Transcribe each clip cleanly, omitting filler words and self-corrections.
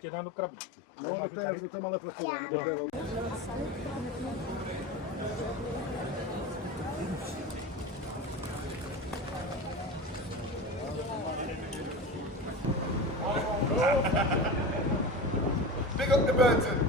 Tirando o crabinho. No, to male pracování. Big up the Burton.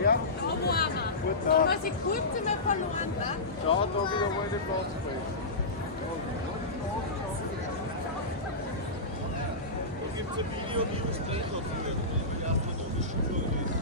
Ja? Gut, da. Was ich kurz immer verloren war. Ja, da wieder mal den Platz bringen. Da gibt es ein Video, die uns dreht dafür. Die erstmal durch die Schuhe geht.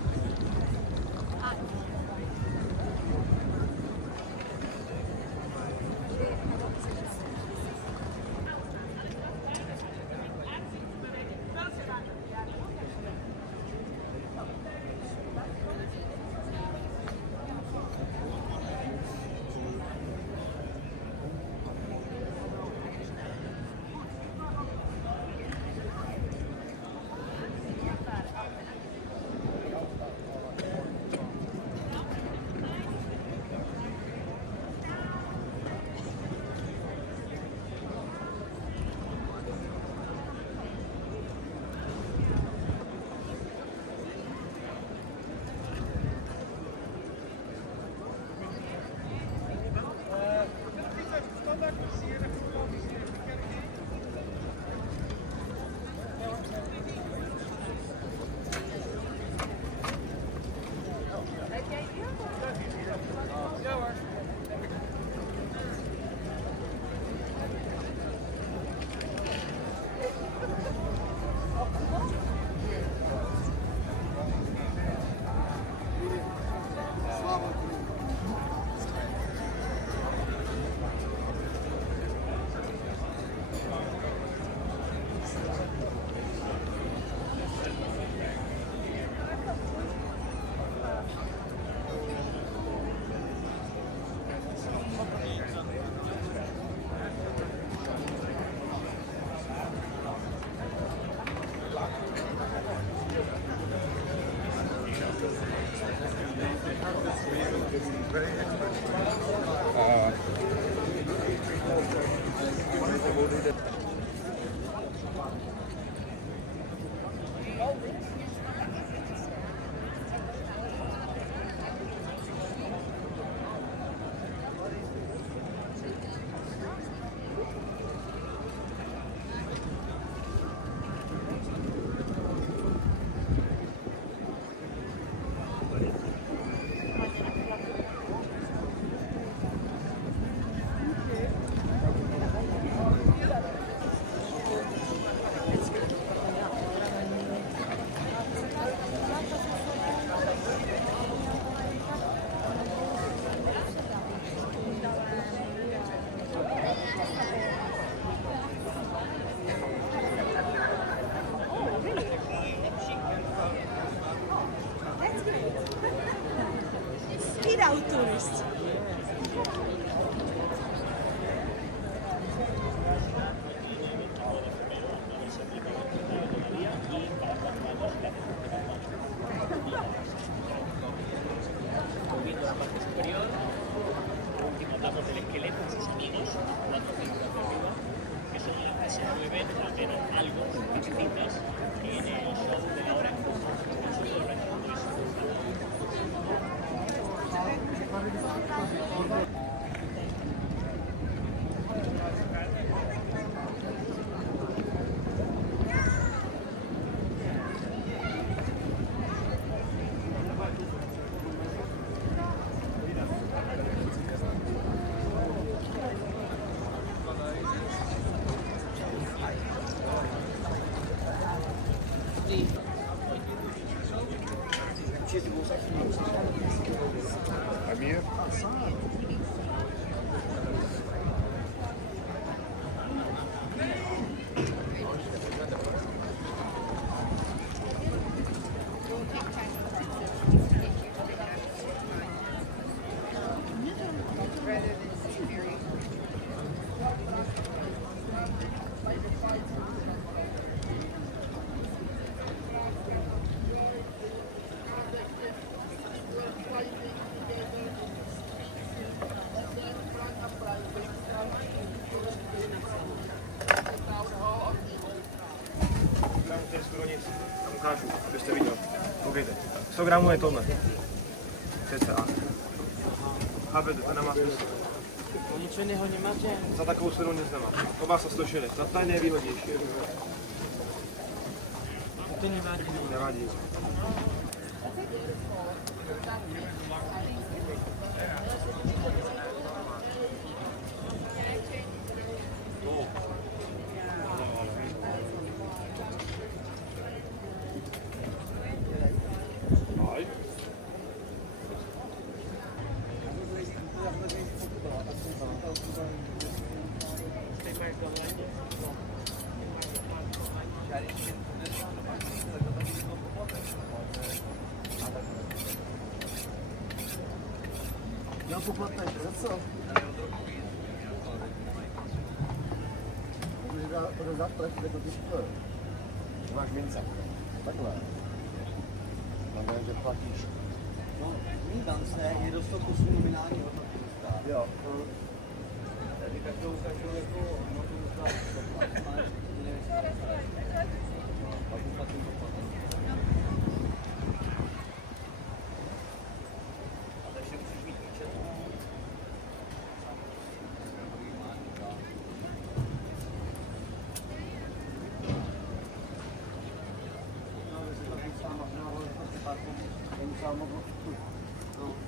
Without tourists. inferior. Por último hablamos del esqueleto y sus amigos, 4 5 hacia arriba, que son las que se mueven al menos algo, pequeñitas, en el show de la hora en curso, en el show de la hora en curso. A minha? Ukážu, abyste viděl. Koukejte. 100 gramů je tohle. Cca. Chápete, to nemá smysl. Nic jiného nemáte? Za takovou cenu nic nemá. To má za 160. Za to je nejvýhodnější. To nemáte. Nevadí. Já poplatek, za co? Bude zaplať, jako ty školy. Máš mince. Takhle. Znamená, že platíš. No, mývám se, je dostatku svůj nominální hodnoty. Jo. Tady každou jako hodnotu máš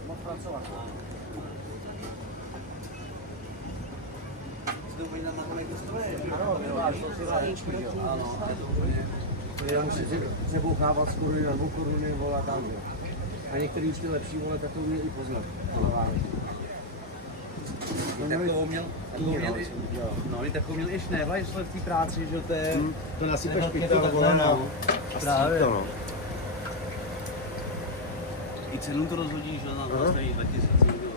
Moc pracovat. to úplně na tom jako stroje. Ano, to si záječky, jo. Ano, je to úplně. Já musím si přebouchávat z koruny na 2 koruny, vole, tam, jo. A některý už ty lepší, vole, tak to umí i poznat. Tak toho měl, takovou měl i Šnévla, v té práci, že to je... To nasypeš je pytel, to vole, takhle, no. no. Právě. To, no. I cenu to rozhodí, že na 2000 bylo.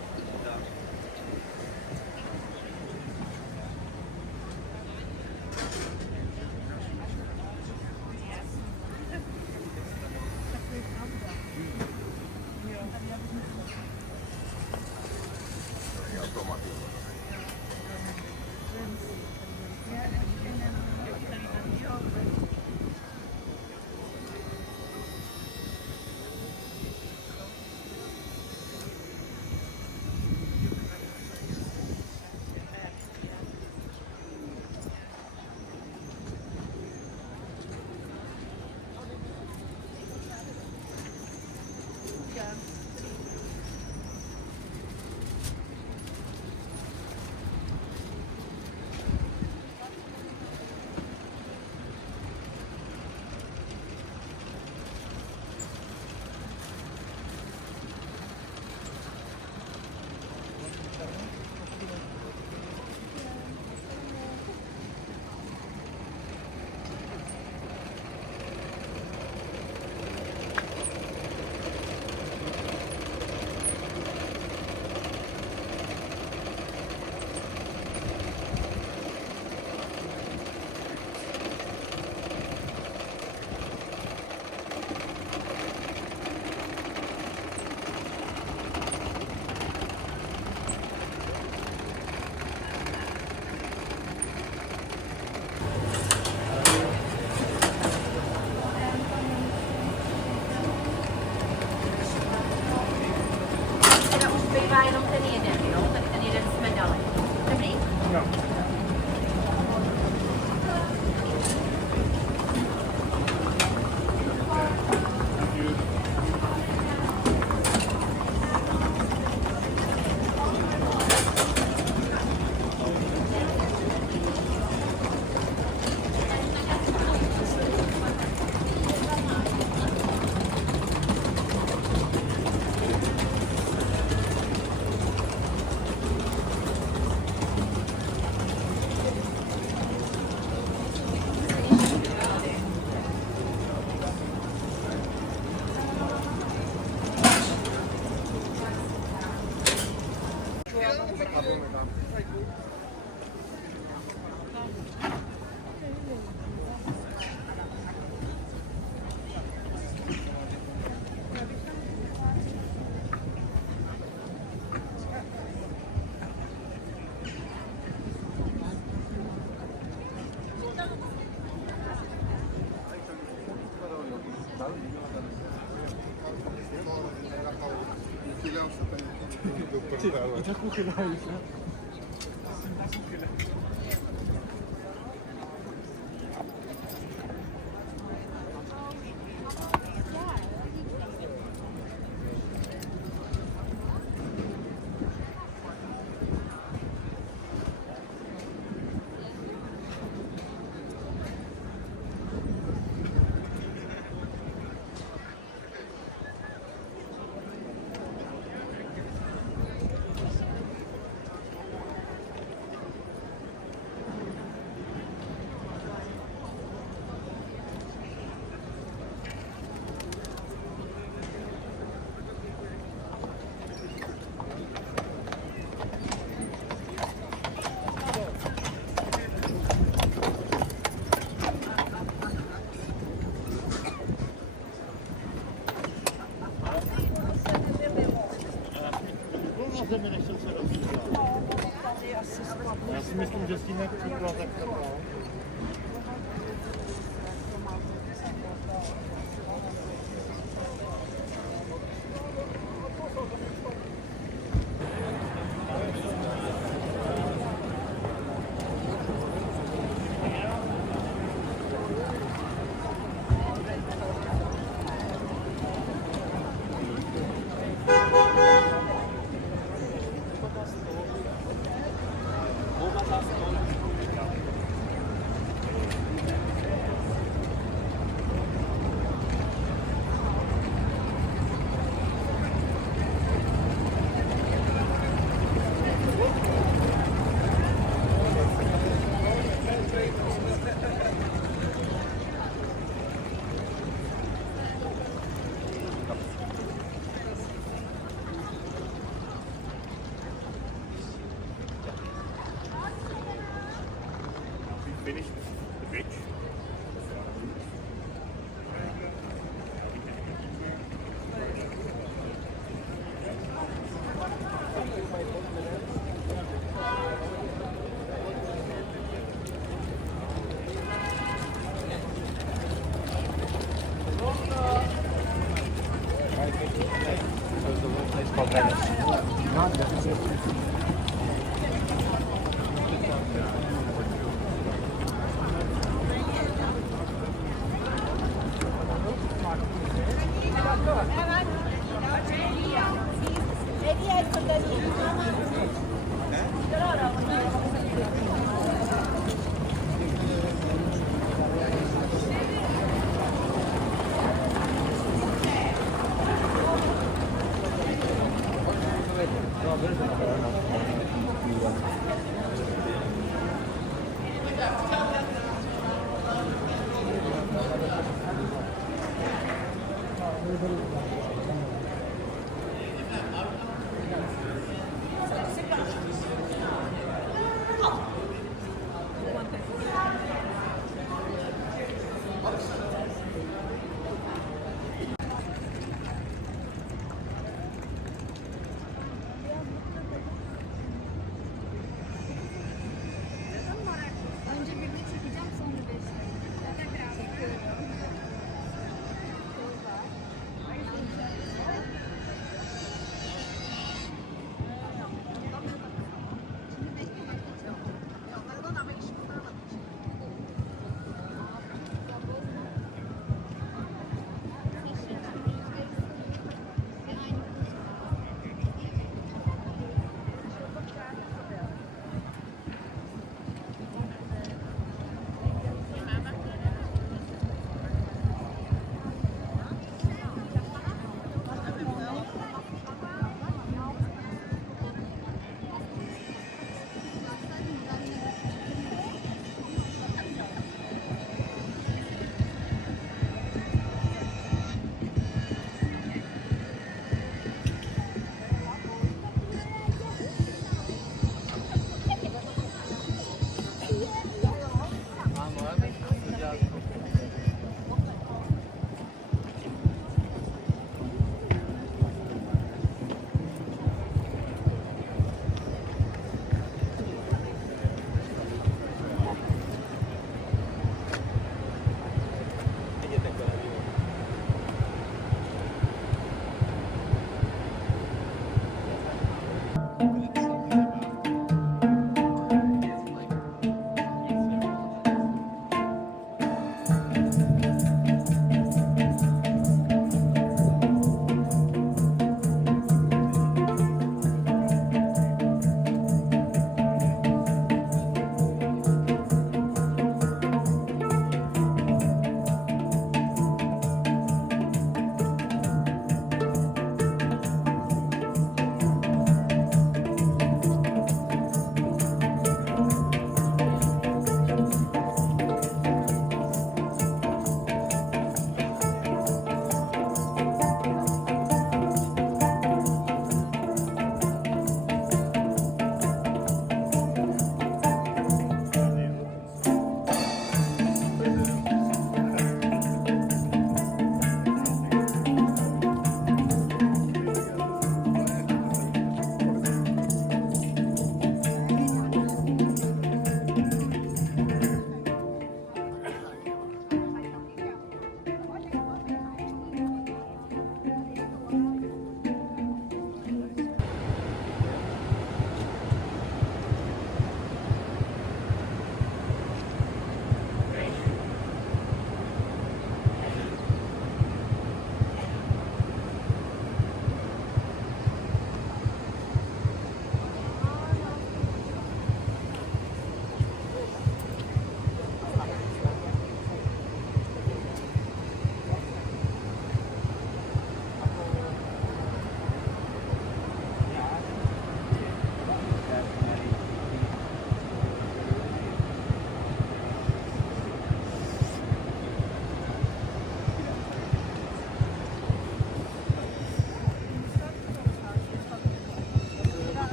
wij nog ten eerste hebben, joh. Dat ik ten eerste is met jou. Alsjeblieft. Ja. Já si myslím, že s tím jak přišla, tak to bylo. Finished the bridge. Önce birini çekelim.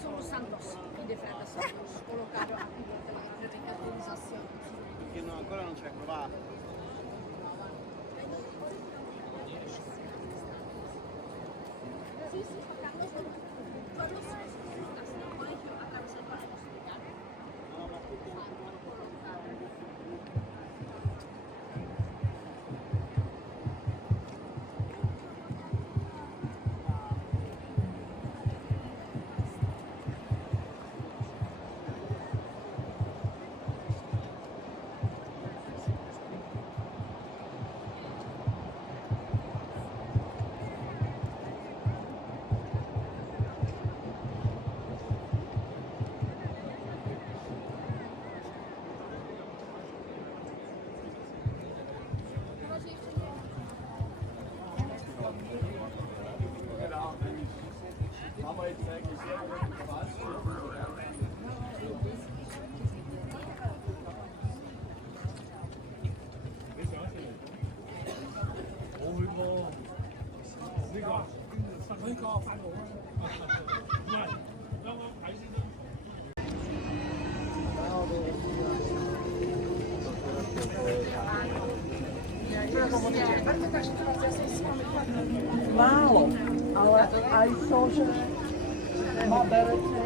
Sono Santos, i defender Santos, colocato anche per le ricatterizzazioni. Che no, ancora non ci hai provato. Sì, sì, Carlos poi attraversato la possibilità. Málo, ale aj to, že ma berete.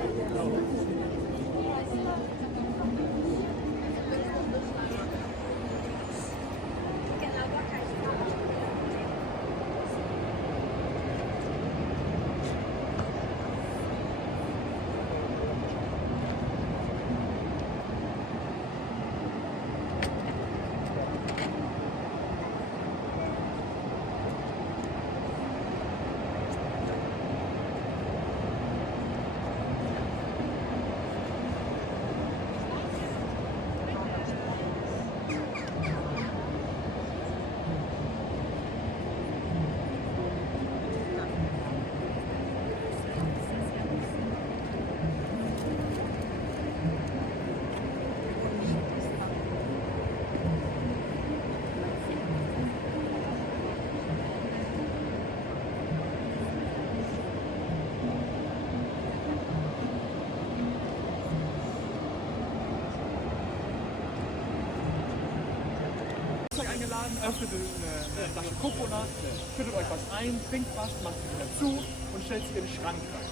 Eingeladen, öffnet eine Flasche Coconut, schüttet euch was ein, trinkt was, macht es wieder zu und stellt es in den Schrank rein.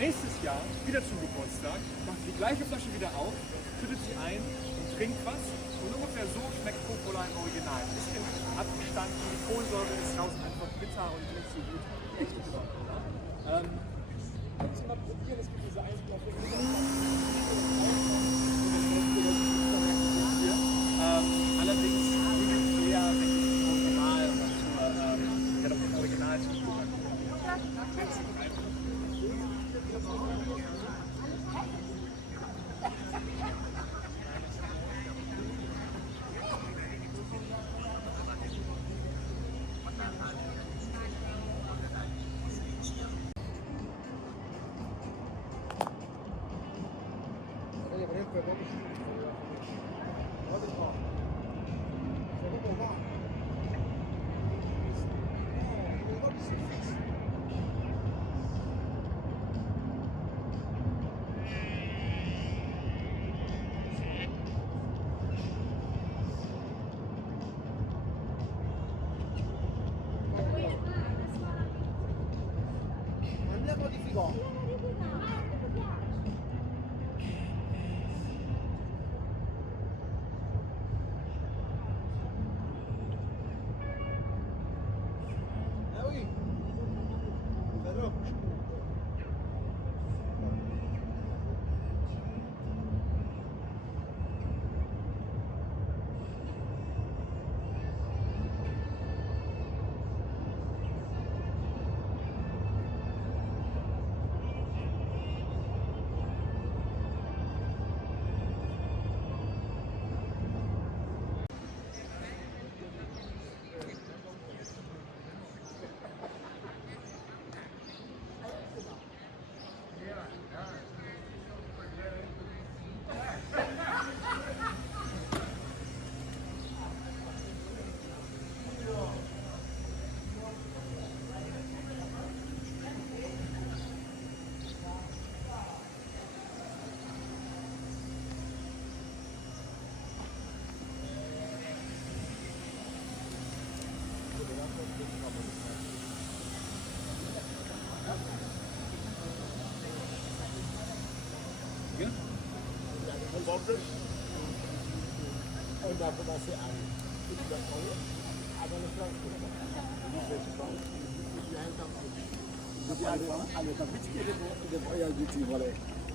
Nächstes Jahr, wieder zum Geburtstag, macht die gleiche Flasche wieder auf, schüttet sie ein und trinkt was. Und ungefähr so schmeckt Coca-Cola im Original. Ein bisschen abgestanden, die Kohlensäure ist draußen einfach bitter und nicht so gut. Kannst du mal probieren, es gibt diese allerdings eher original und das Original zu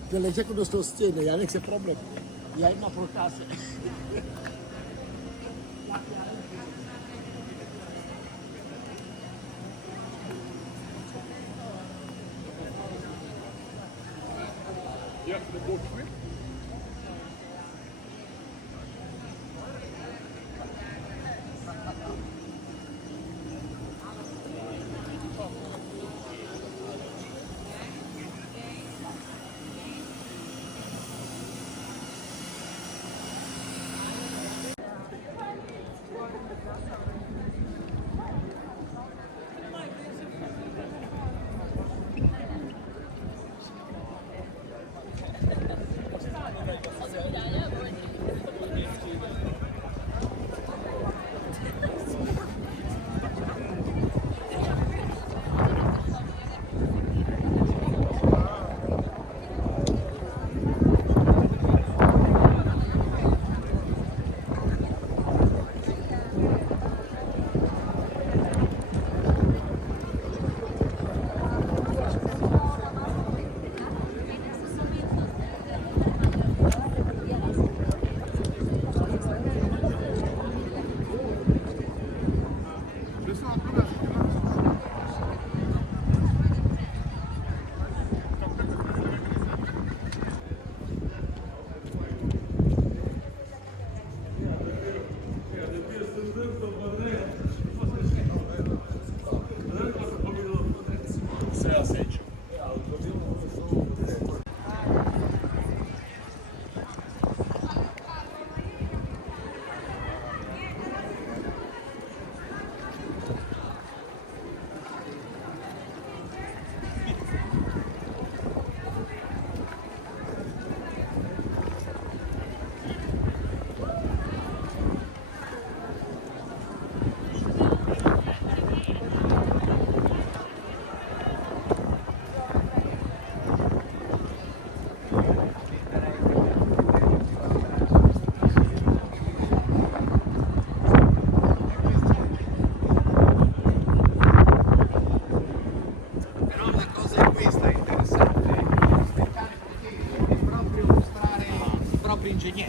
Quelle che non sto stendo, ja nek se problem. Ja ima protase. Ja, voor de bootje.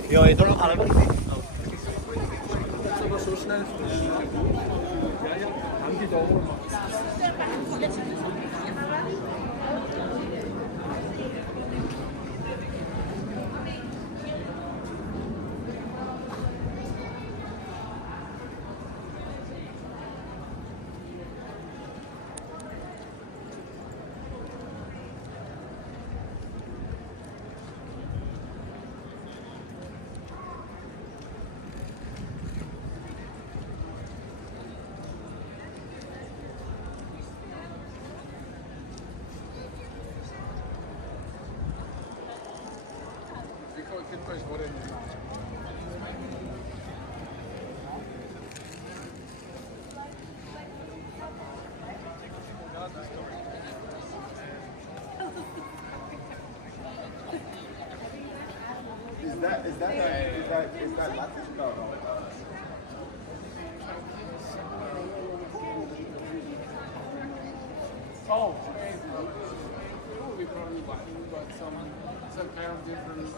Jo, je to ale Is that Latin? No. Oh, okay. Probably Latin, but some kind of different.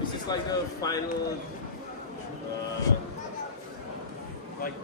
This is like the final, like.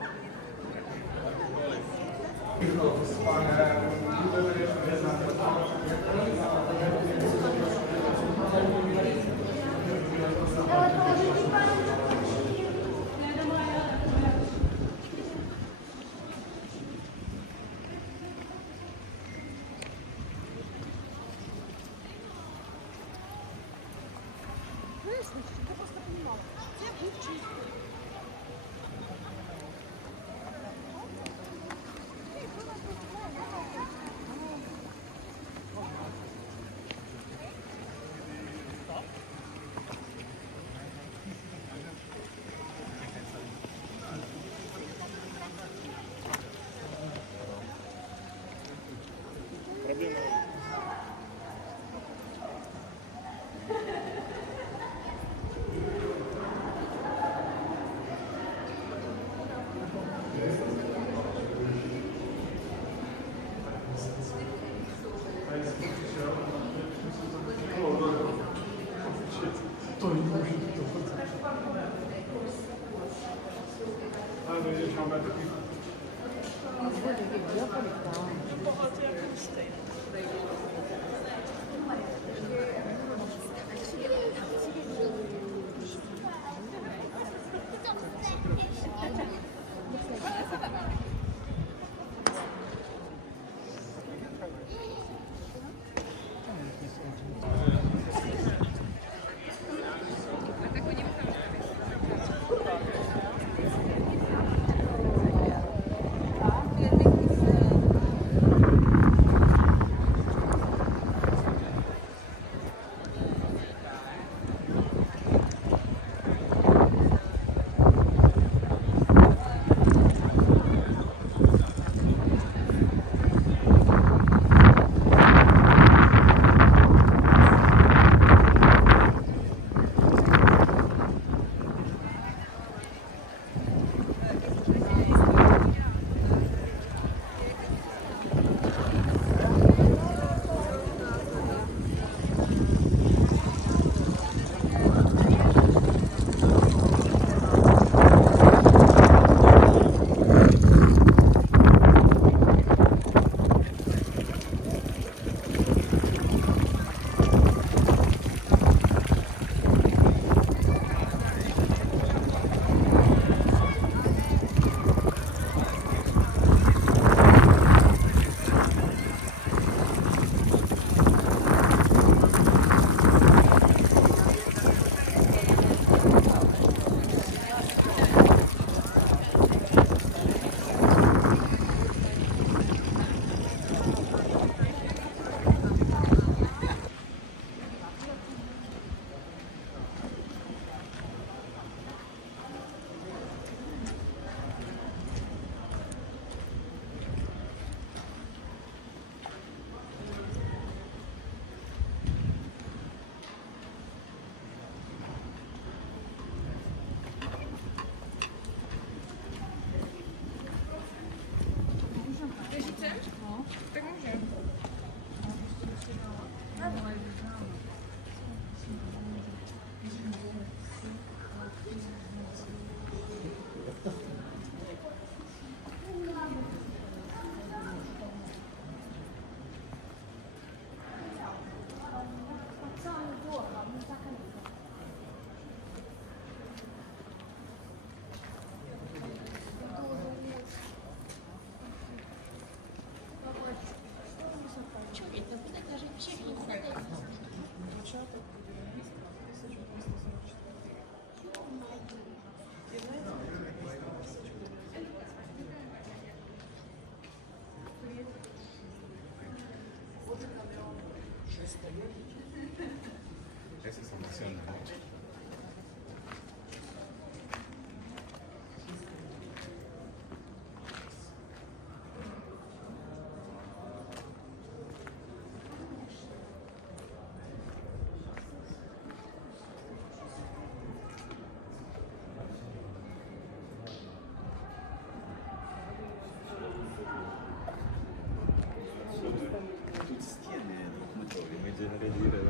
Tutti stiene, come trovi? Mi genere dire,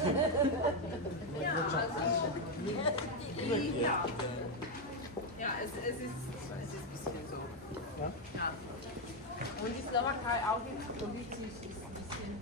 Ja, also, ja, es ist ein bisschen so. Ja? Ja. Und die Slowakei auch nicht politisch ist ein bisschen.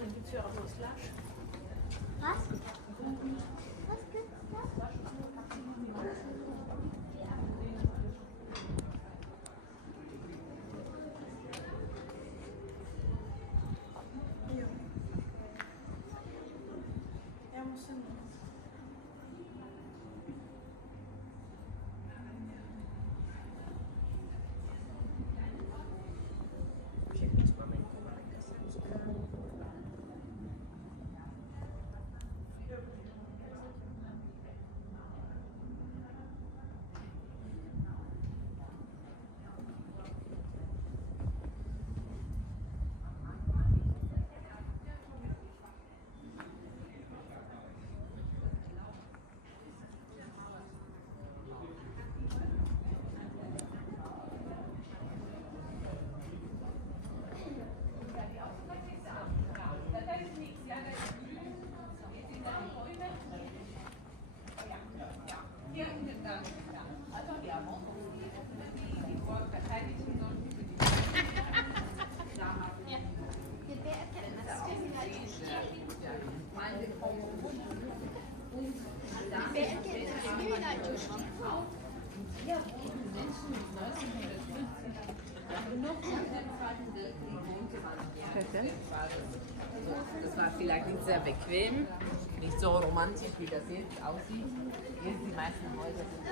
Dann gibt es ja auch noch Slush. Was? Was gibt's da? Ja, muss hin. Das war vielleicht nicht sehr bequem, nicht so romantisch, wie das jetzt aussieht. Jetzt die meisten Häuser sind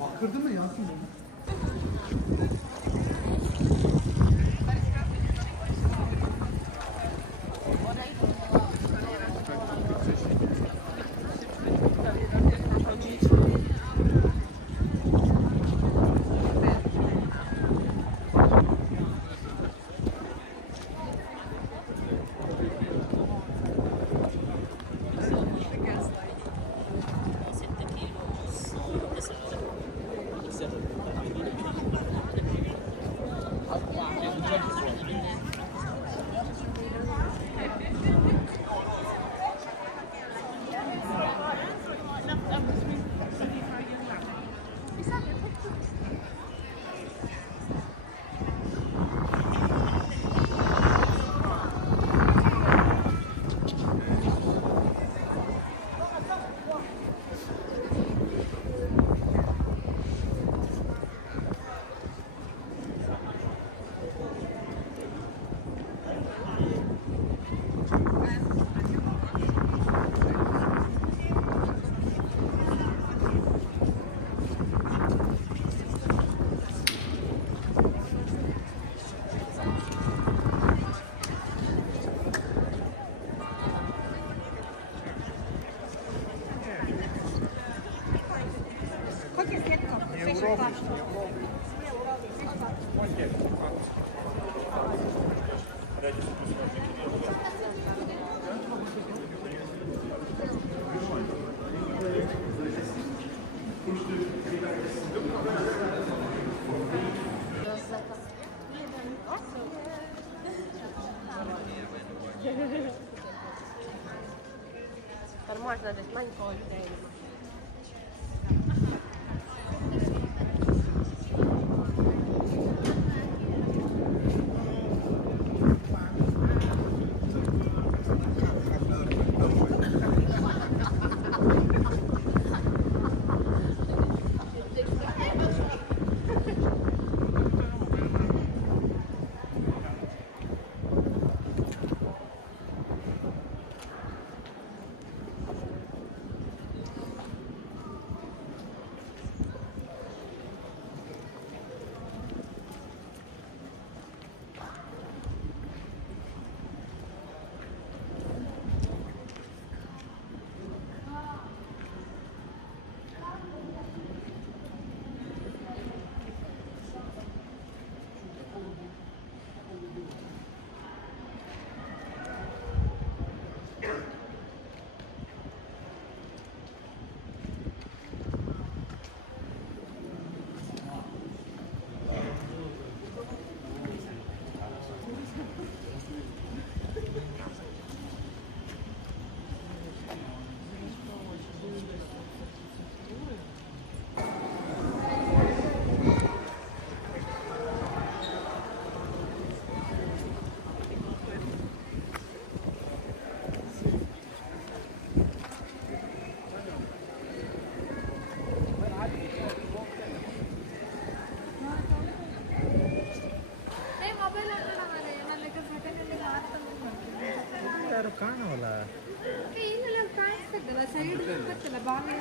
Bakırdı mı Yasin bunu? Per można dać mańko idei. ಯಾರು ಕಾಣವಲ್ಲ ಸೈಡ್ ಗೊತ್ತಲ್ಲ ಬಾವಿ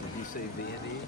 Did you say V&E?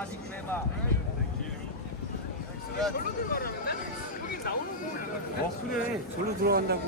mladý krema. 그래. 절로 들어간다고.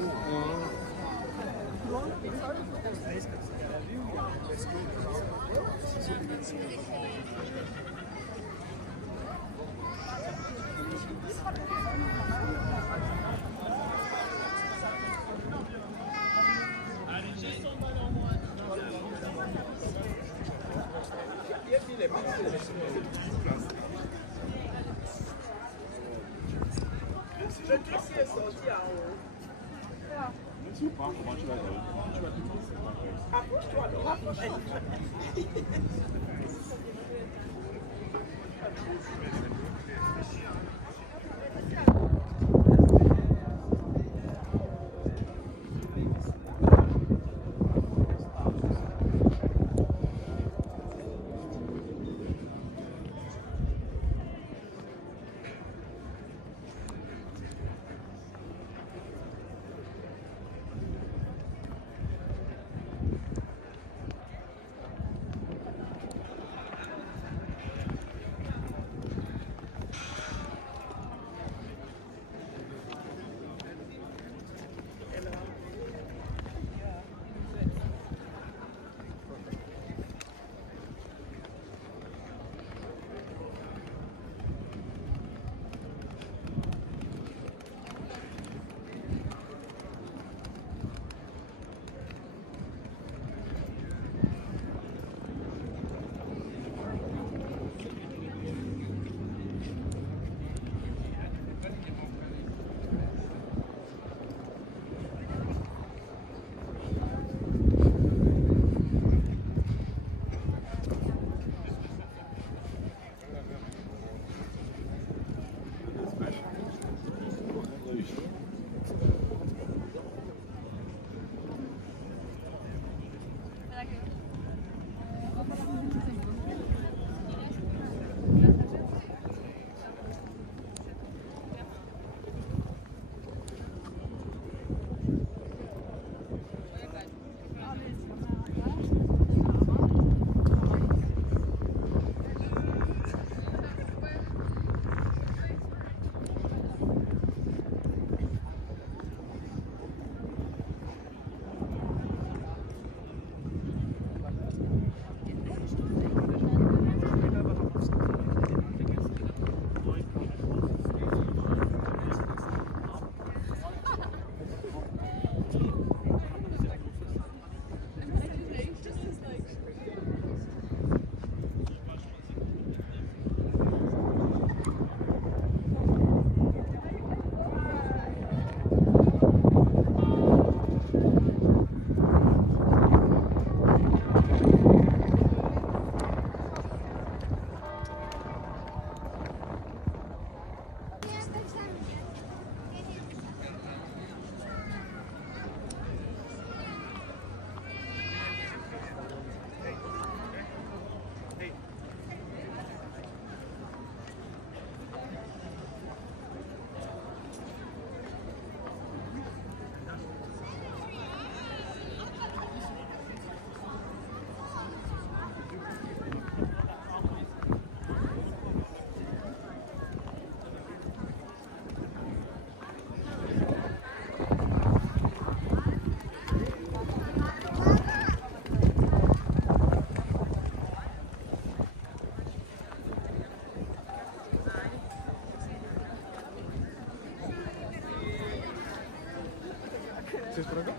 Chceš droga?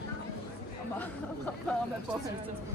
Máme pohled.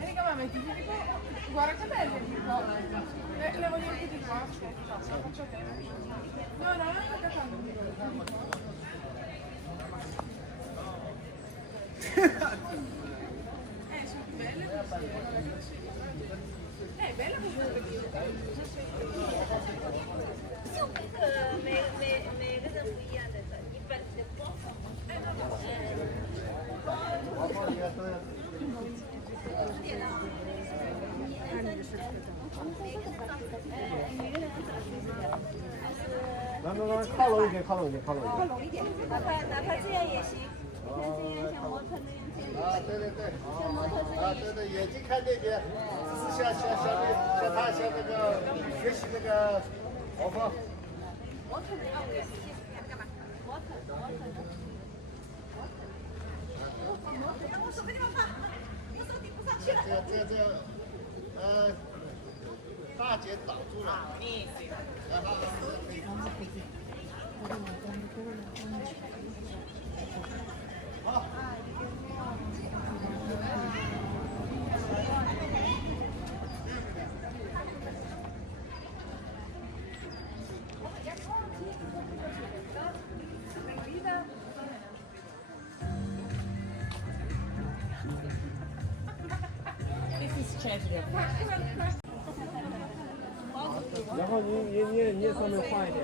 Erika, ma metti tipo, guarda che belle le voglio anche di qua, aspetta, ce la faccio bene. No, no, non è attaccata. Sono belle bella每个人不一样的，一般的包。来，靠拢一点，靠拢一点，靠拢一点。靠拢一点，哪怕这样也行。像这样像模特那样。啊，对对对。像模特这样。对对，眼睛看那边，像他像那个学习那个毛发。模特的啊，我也是干嘛？模特。我手给你们放，我手顶不上去了。大姐挡住了。好。然后你也上面画一点，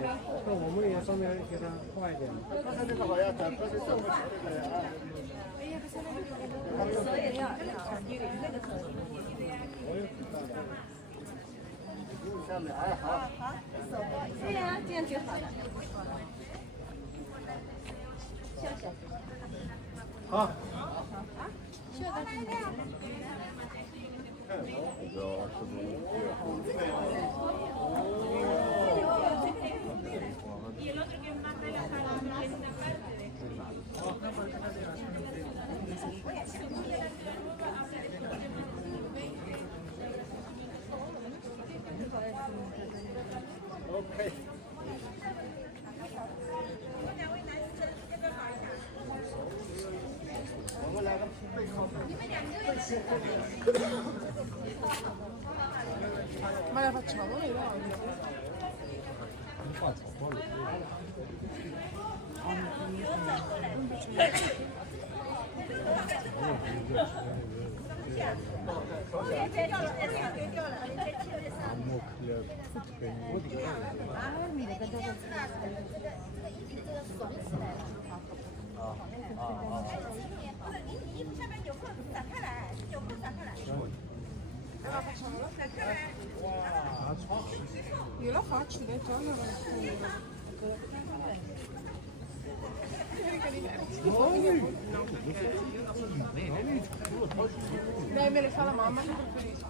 那我们也上面给它画一点。这个好像咱这是正不行这个啊。所以要那个手。下面哎好。对呀，这样就好了。笑笑。好。笑到这里。Y el otro que es más relajado en esta parte de OK。我们两个背靠背。Ma la facciamo noi davanti? Io la faccio, dai, torna dai, me le fa la mamma che preferisco.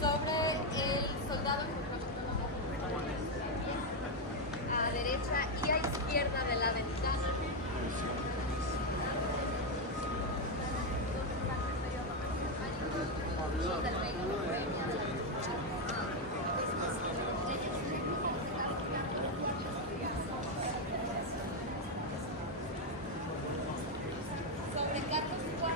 Sobre el soldado a derecha y a izquierda de la ventana. Sobre Carlos IV.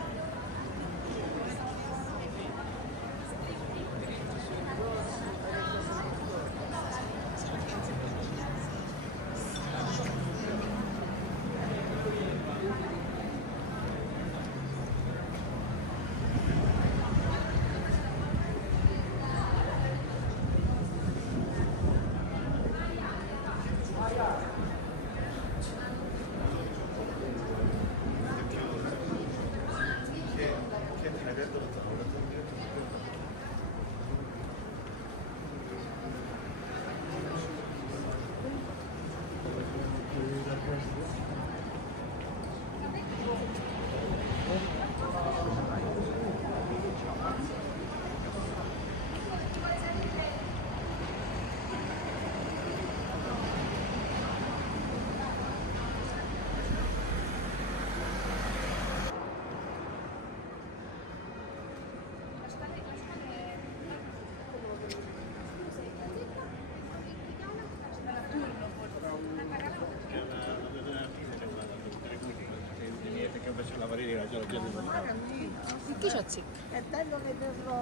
Kisotsi. Että en ole vederlo.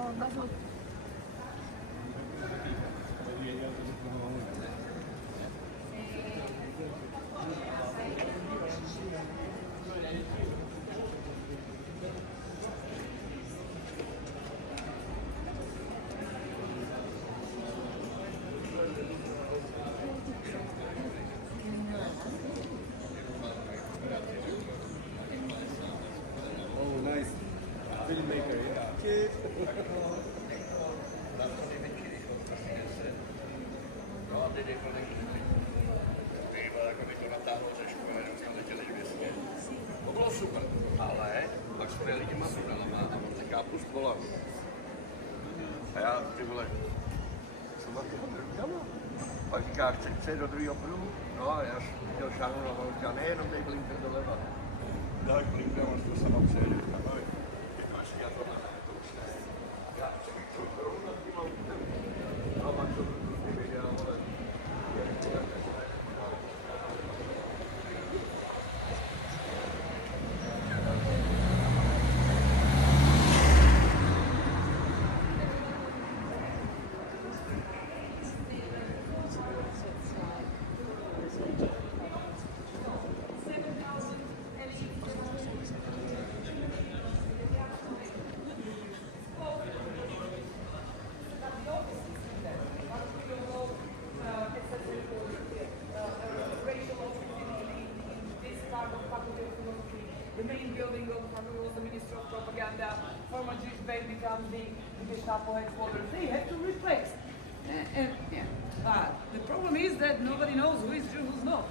Oh, nice. Filmmaker, yeah. Cheers. To bylo super, ale pak jsme jeli těma tunelama a on taká plus kola. A já, ty vole, jsem na toho drukama. Pak říká, chce do druhého pruhu? No a já jsem chtěl šáhnout a on říká, ne, jenom tady blinker doleva. Tak blinker, on to sama přejede. To až já to ne, to už ne. Já to rovnou nad tím autem. A pak to videa, vole. The main building of was the Ministry of Propaganda. Former Jewish bank became the Gestapo headquarters. They had to replace. But the problem is that nobody knows who is Jew, who's not.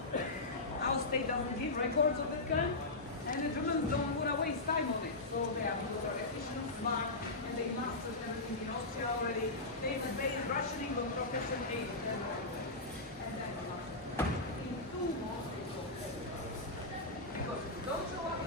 Our state doesn't give records of that kind, and the Germans don't want to waste time on it. So they are efficient, smart, and they mastered everything in Austria already. They obeyed rationing on profession aid. And then in 2 months, because don't show up.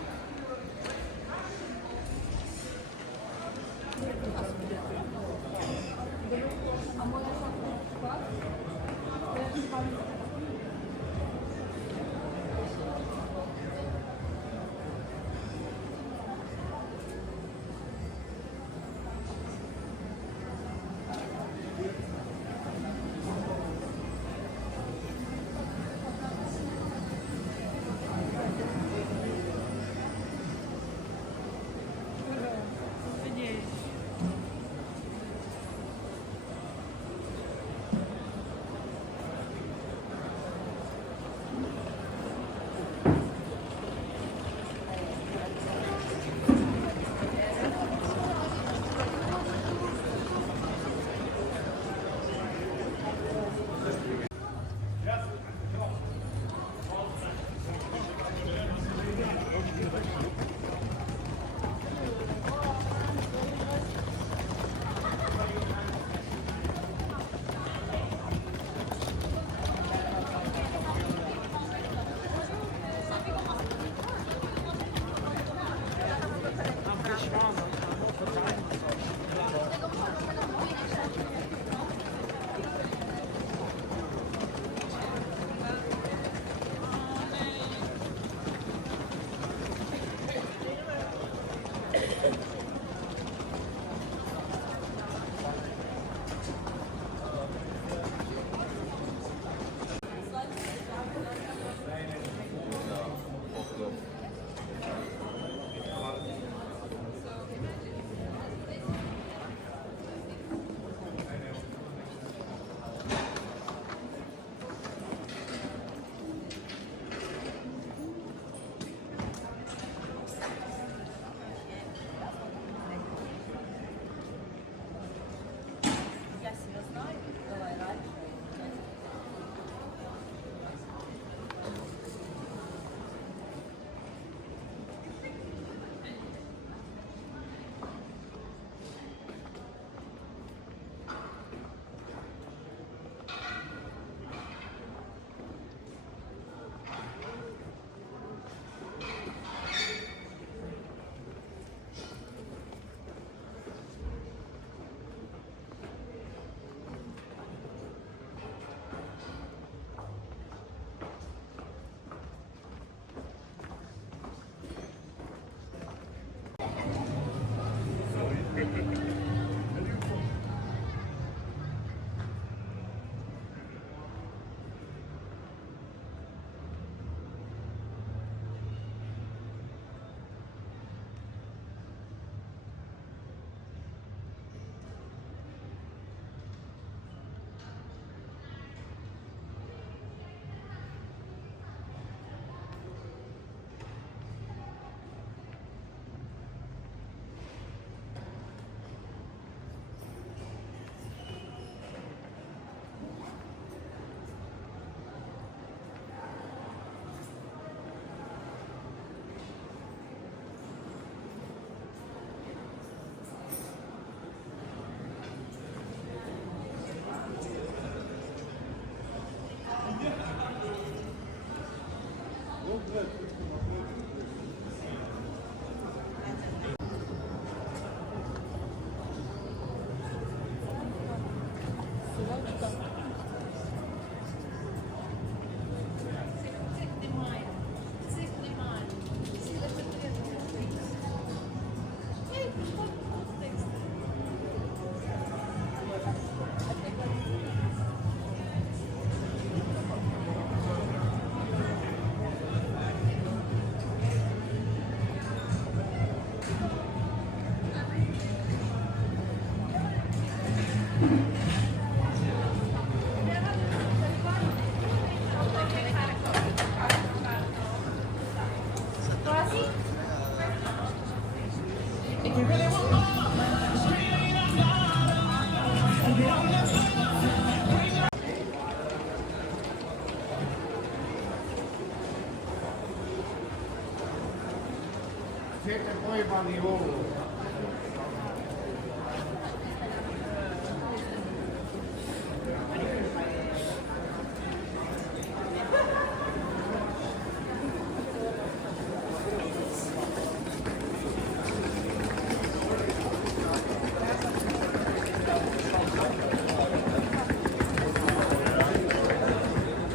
Siete poi van die oren.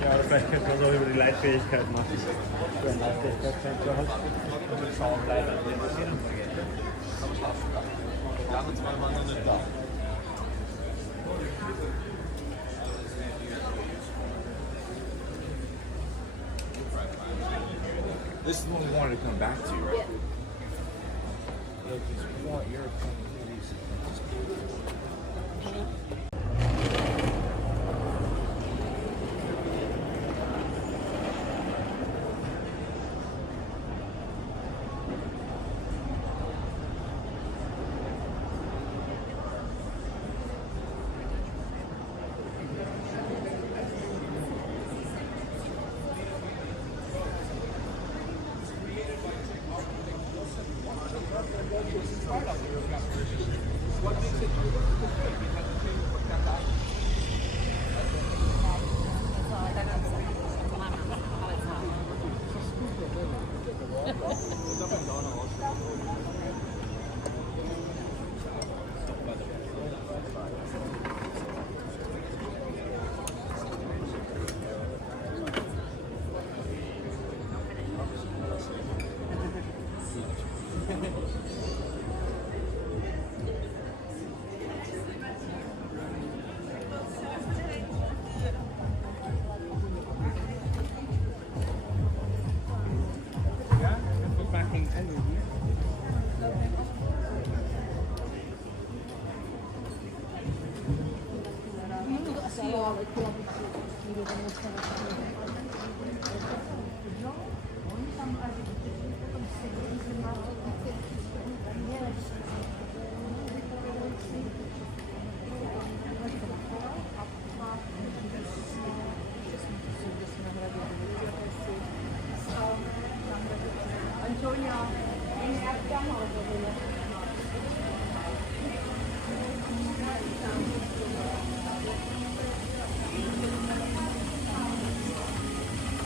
Ja, oder vielleicht könnte man so über die Leitfähigkeit machen. Für ein Leitfähigkeitszentrum hast. Und den Zaun bleiben. This is the one we wanted to come back to, right?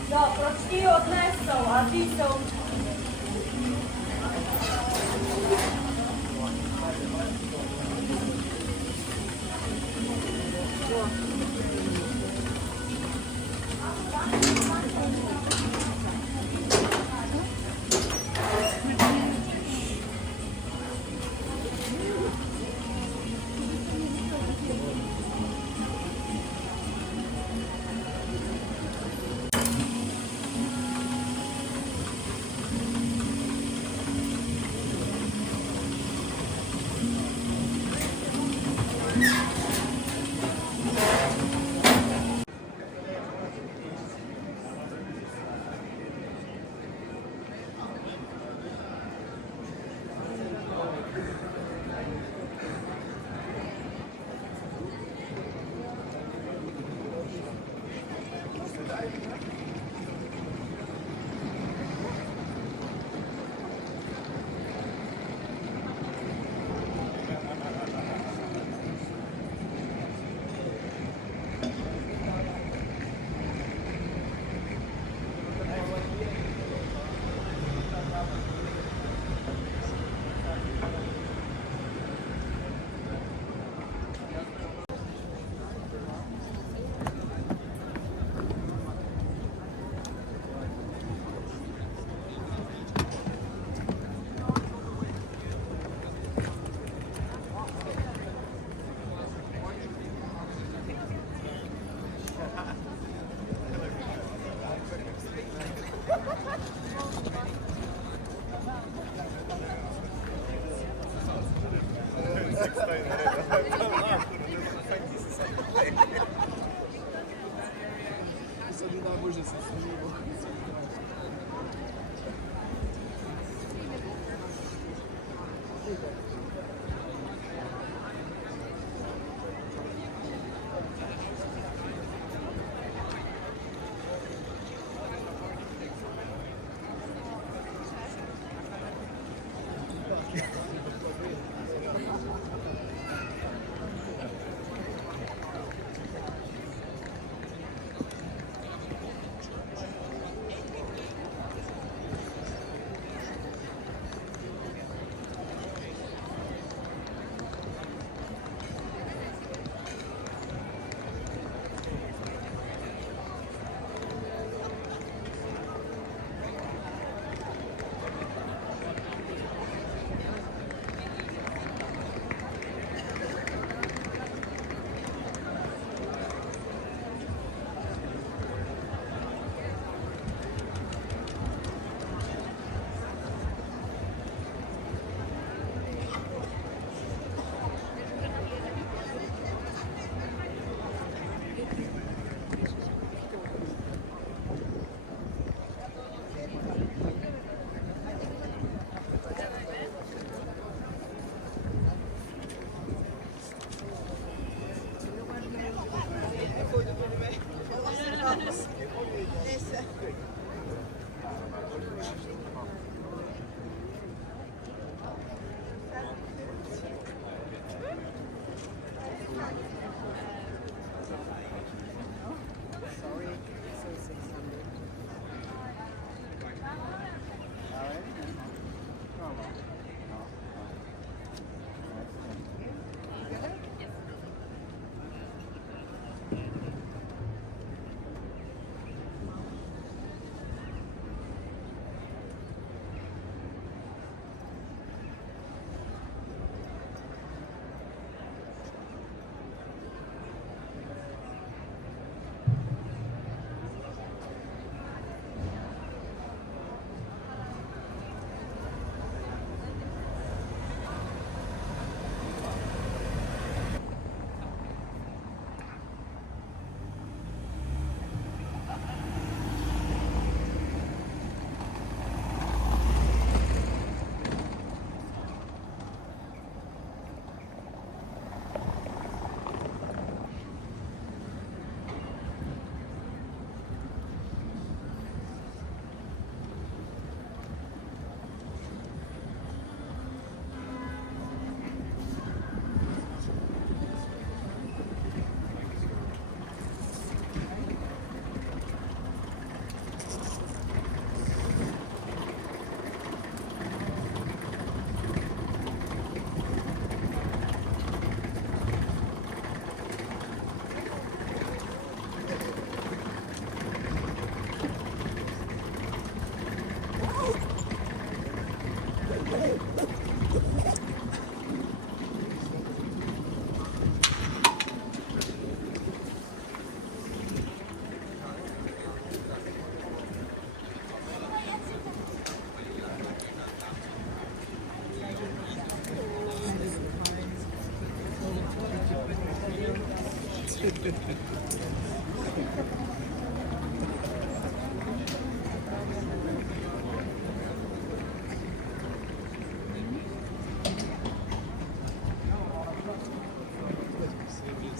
No, proč ti odnesou a ty jsou...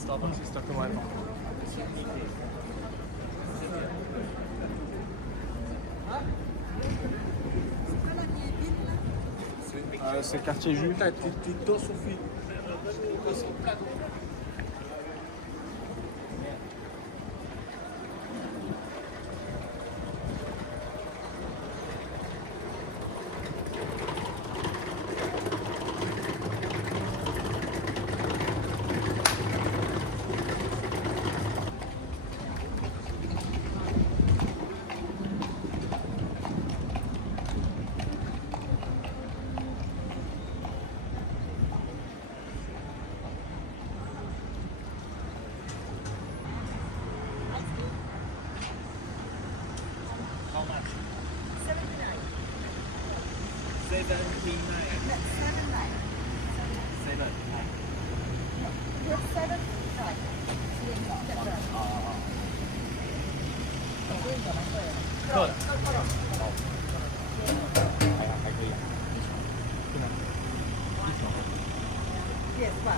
Starbucks ist doch einfach. C'est quartier juif. Tutto su film. How much? 79. 79. 79. 79. Yes, 75. Yes, what?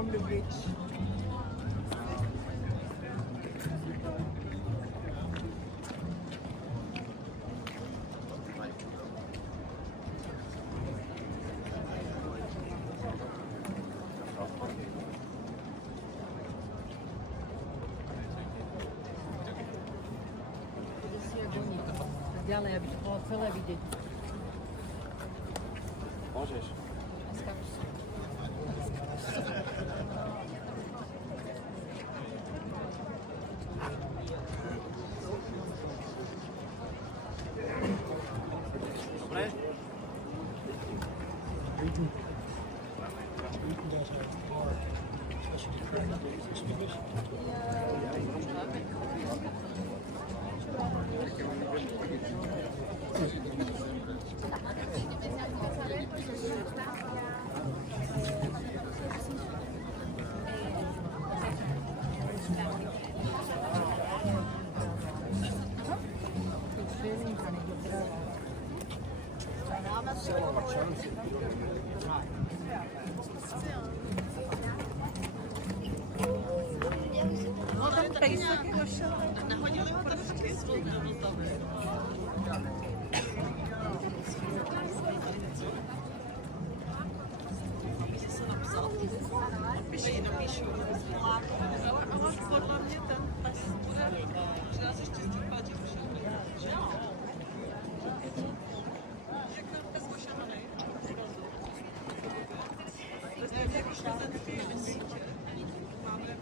From the bridge. Ale já bych to celé vidět. Můžeš. Dobré? No ten pejsek došel. Nahodili ho tam taky svou hodnotově. Napíšu. Ale podle mě ten pes bude nás ještě stípat, že už že jo? Jak ten pes ošamanej? Jak už na ten sítě. Máme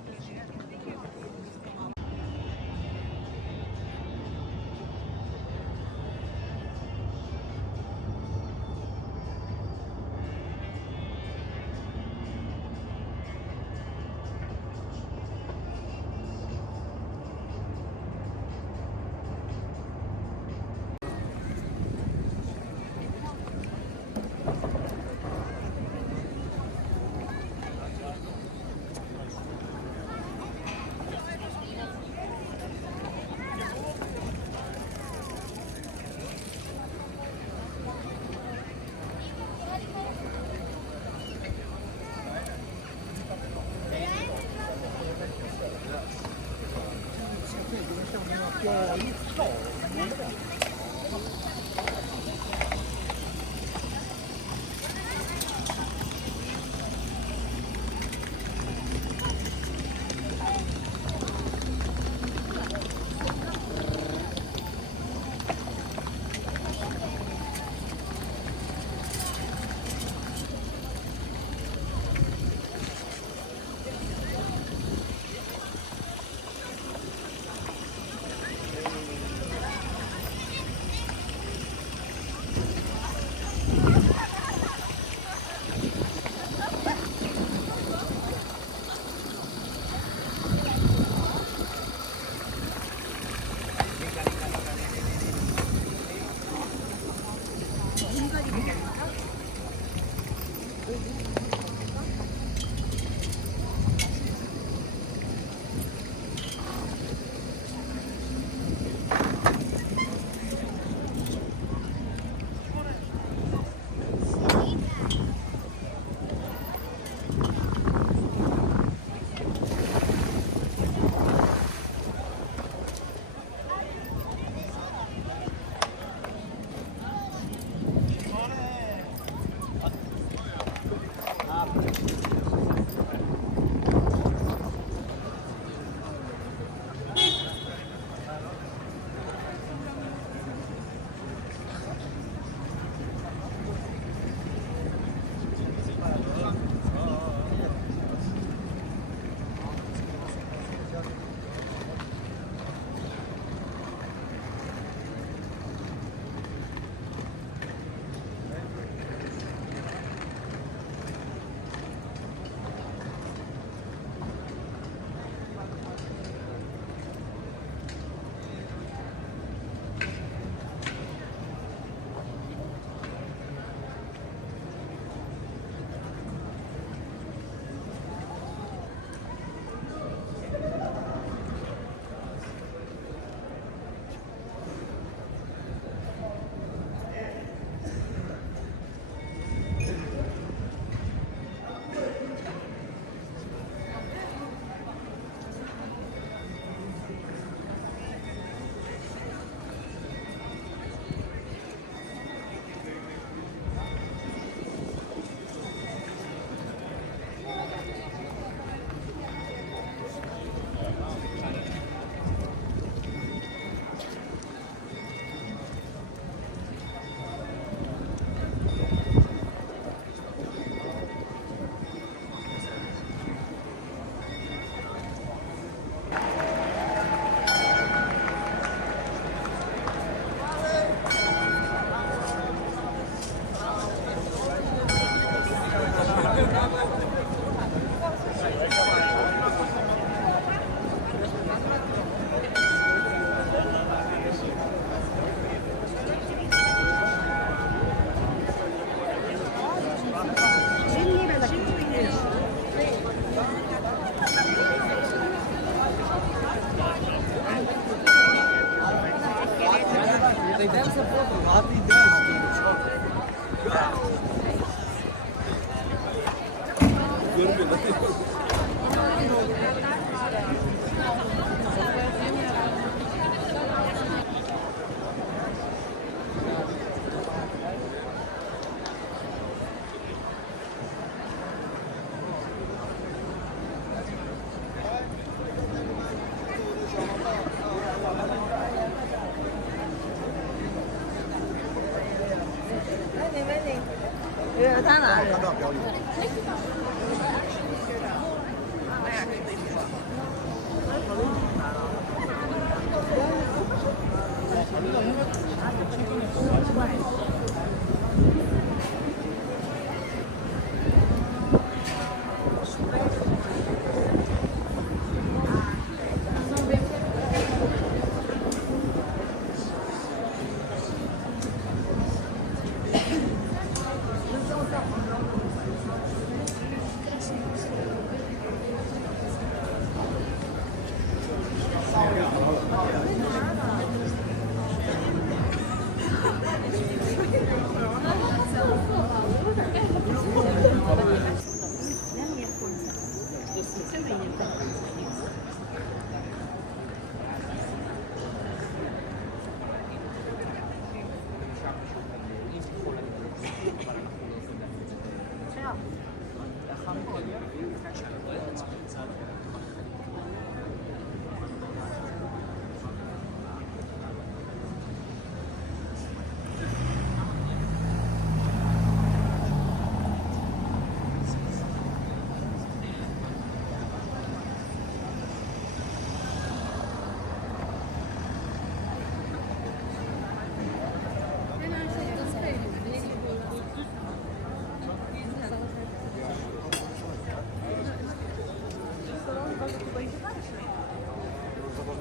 他哪里？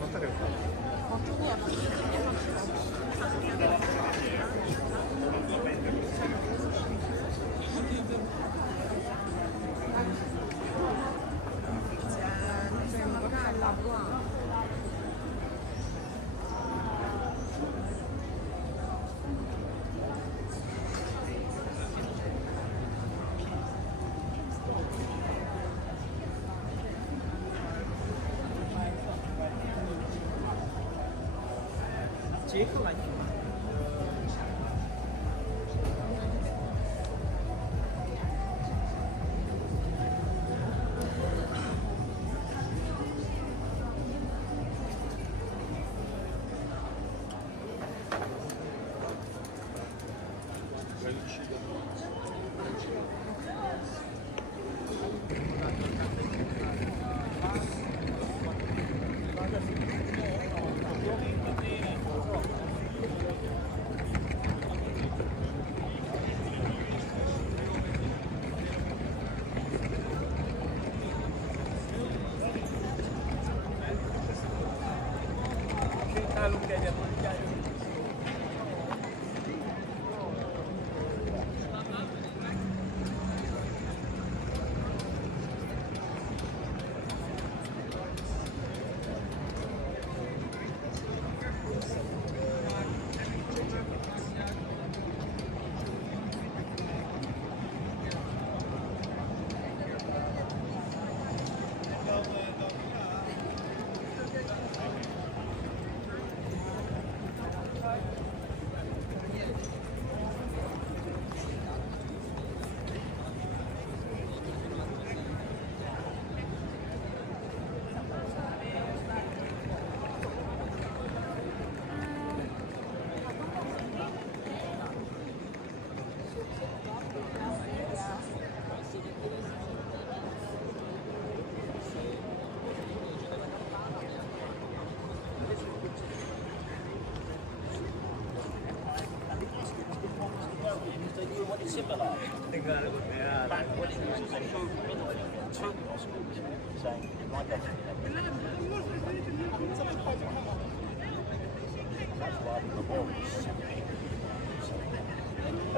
повторив.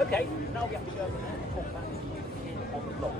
Okay, now we have to go and talk about on the block.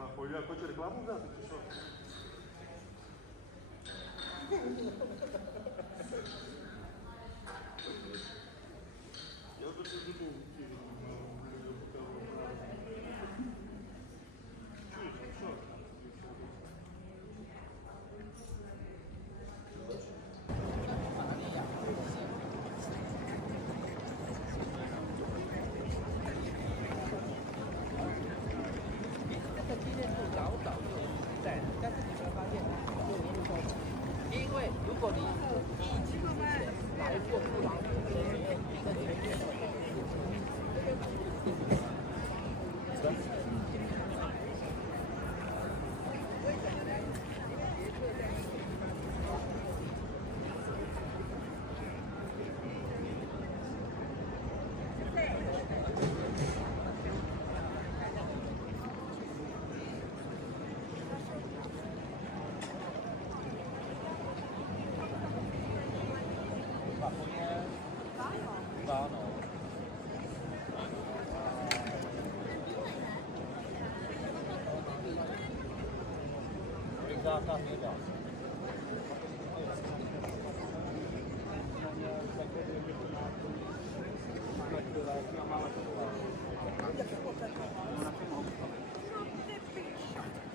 Ma poi a faccio reclamo usato, ci sono. Io ho detto di tu,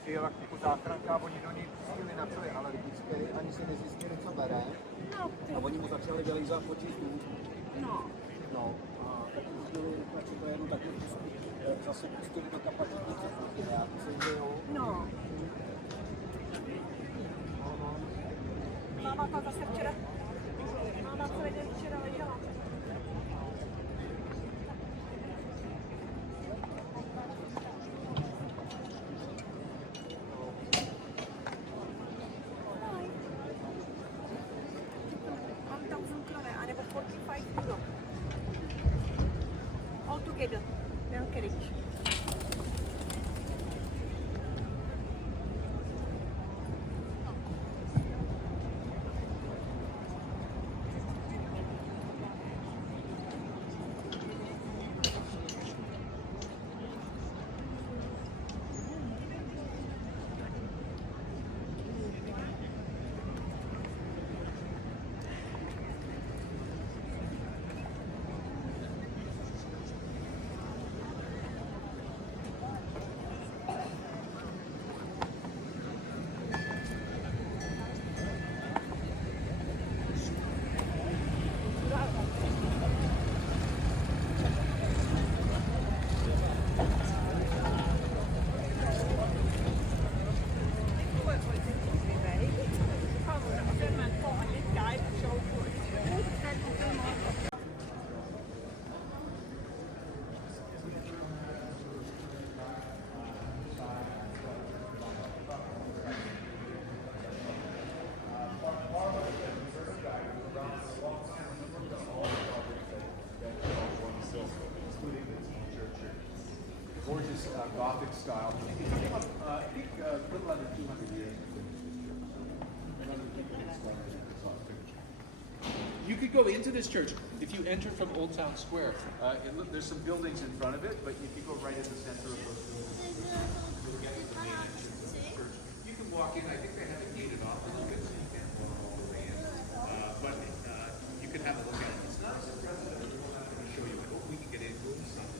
Siellä kun záchranka, oni do ní síli načali, ale vždycky ani se nezjistili, co bere. No, A oni mu začali vylízat potichu. no. No, a tak zjistili, že to je jenom takový zase pustili do kapacitnice reakce, že jo. No. Máma tam zase včera, máma celý den včera ležela. Altogether, they're carriage. Gorgeous Gothic style. I think a little under 200 years. You could go into this church if you enter from Old Town Square. There's some buildings in front of it, but if you go right in the center of those buildings, you'll get to the main entrance of the church. You can walk in. I think they have it gated off a little bit, so you can't walk all the way in. But you can have a look at it. It's not as impressive as the one I'm going to show you. I hope we can get in. Go inside.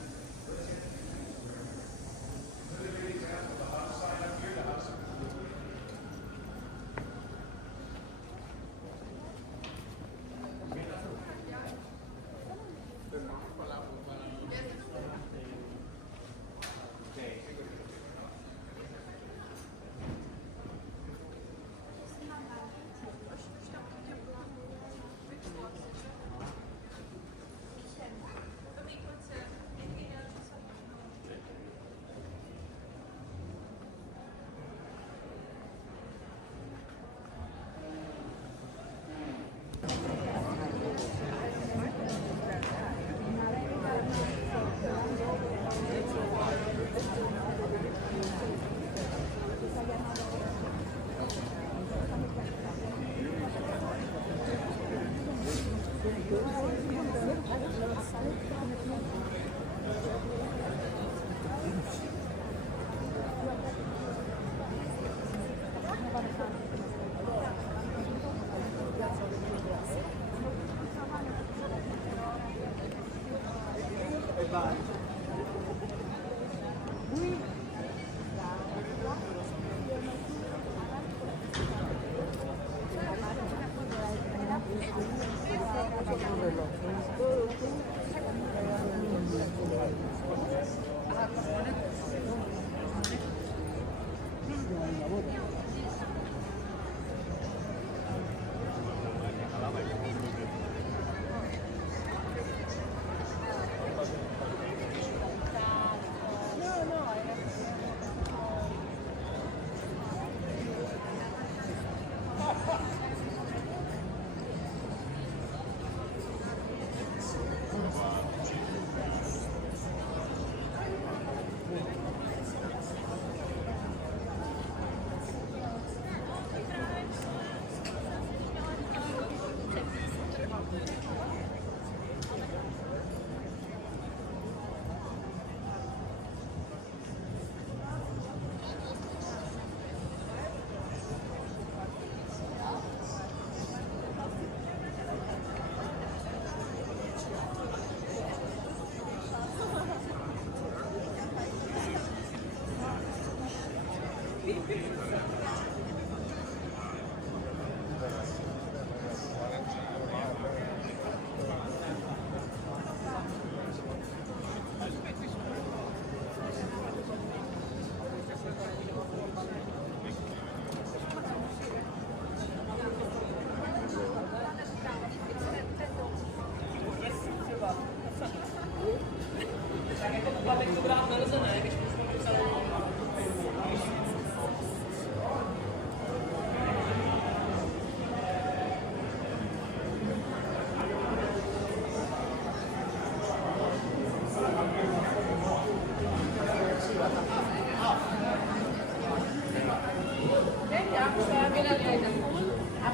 Ako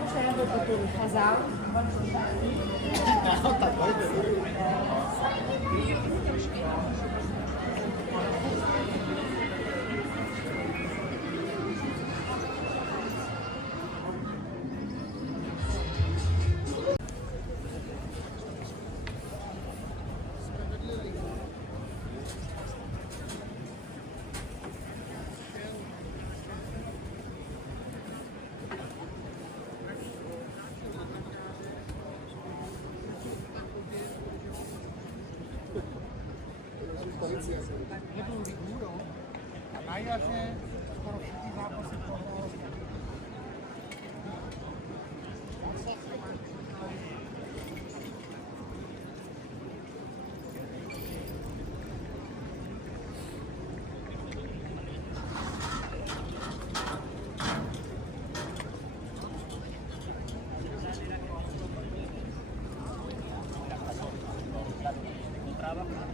saya betul Hazal. A na jaře skoro všechny zápasy prohrál.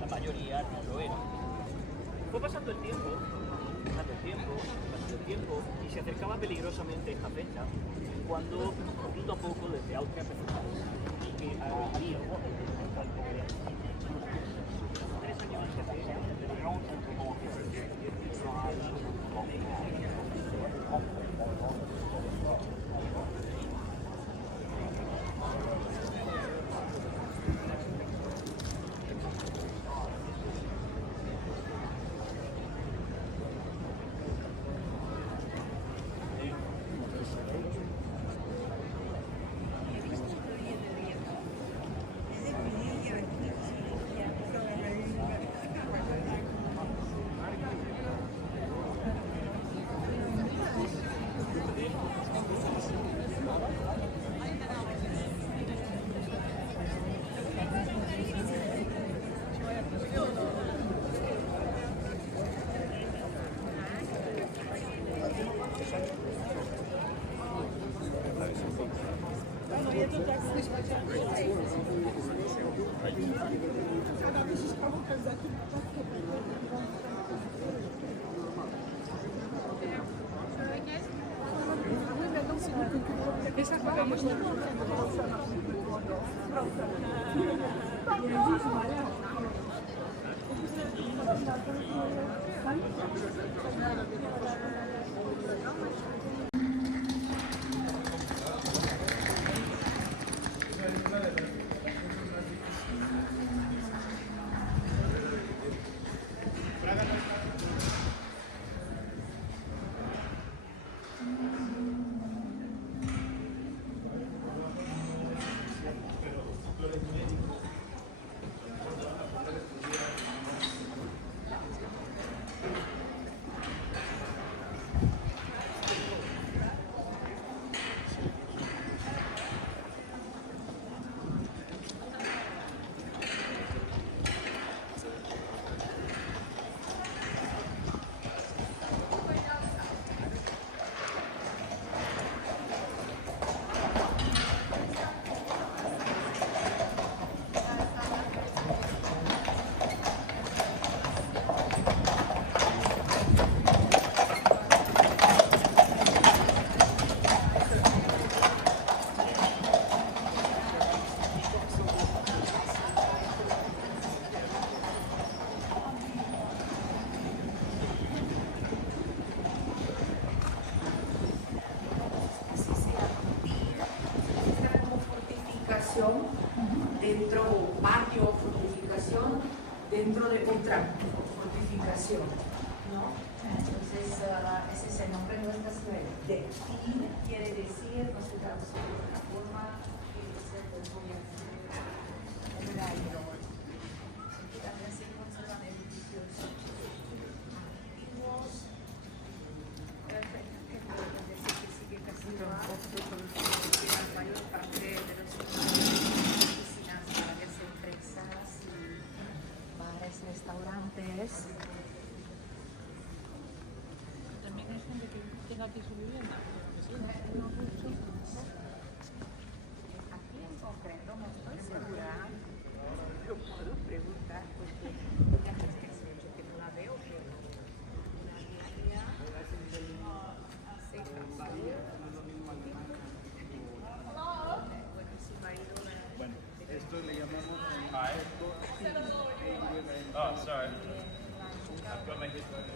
La mayoría no lo era. Fue pasando el tiempo, y se acercaba peligrosamente esta fecha, cuando poquito a poco desde Austria empezamos y que había 3 años dentro patio fortificación, dentro de otra fortificación, ¿no? Entonces ese es el nombre Decir quiere decir, no sé traducir de otra forma, quiere ser del gobierno. También se conservan edificios antiguos. Decir que sigue casi la mayor parte de los oficinas, áreas de empresas y bares, restaurantes. También hay gente que tiene aquí su vivienda. Aquí en concreto no estoy segura. Lo puedo preguntar porque ya es que hace mucho que no la veo, pero una diaria se casó. Bueno, su marido era... Bueno, esto le llamamos Hi. Oh, sorry. I've got my headphones.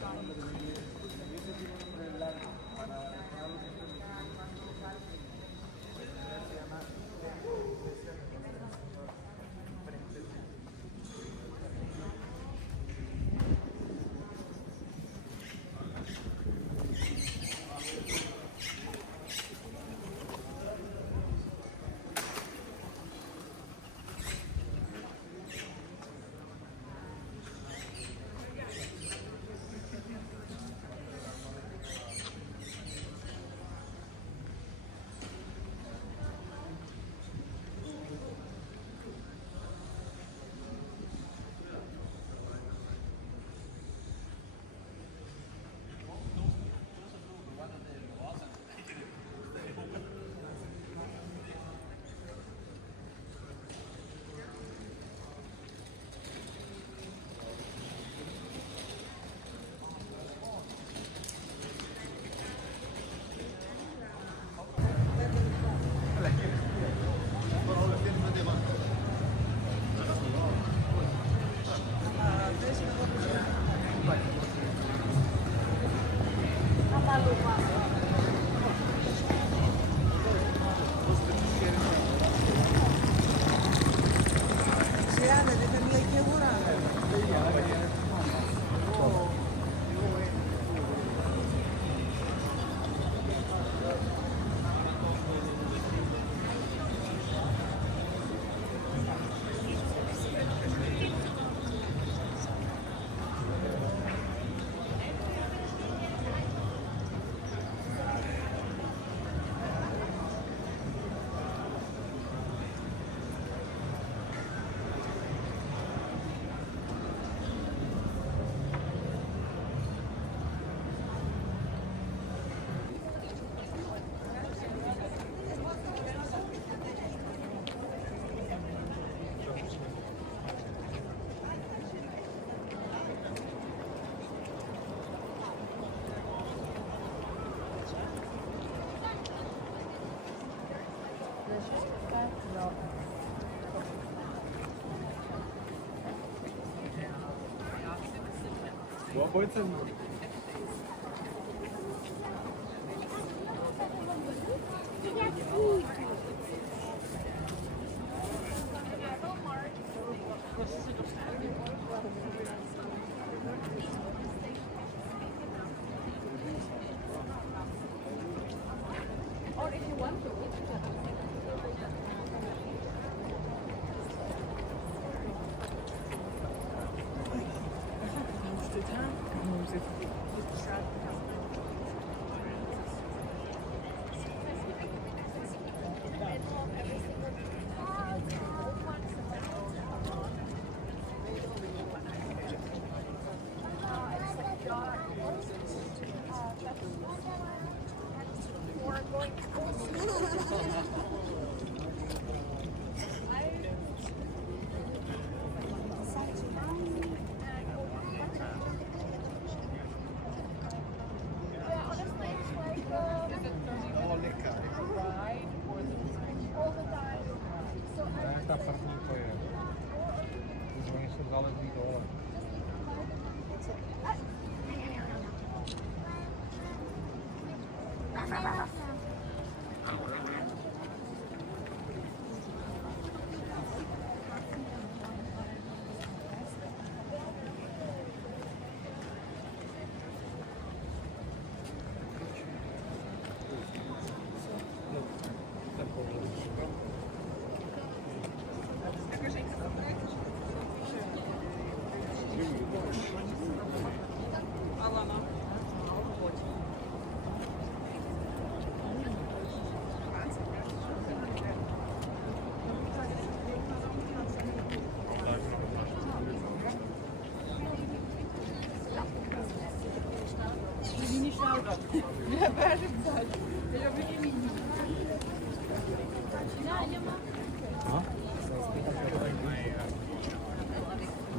Pojďte. Or if you want to. Ta první to je. Oni se zalezlí dole.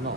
No.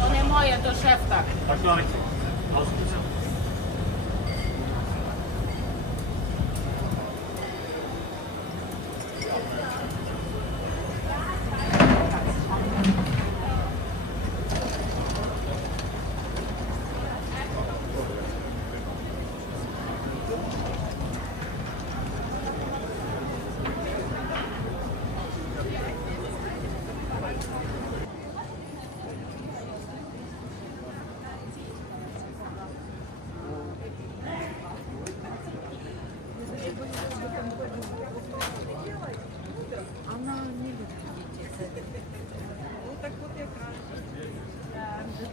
To nie moje, to szef tak.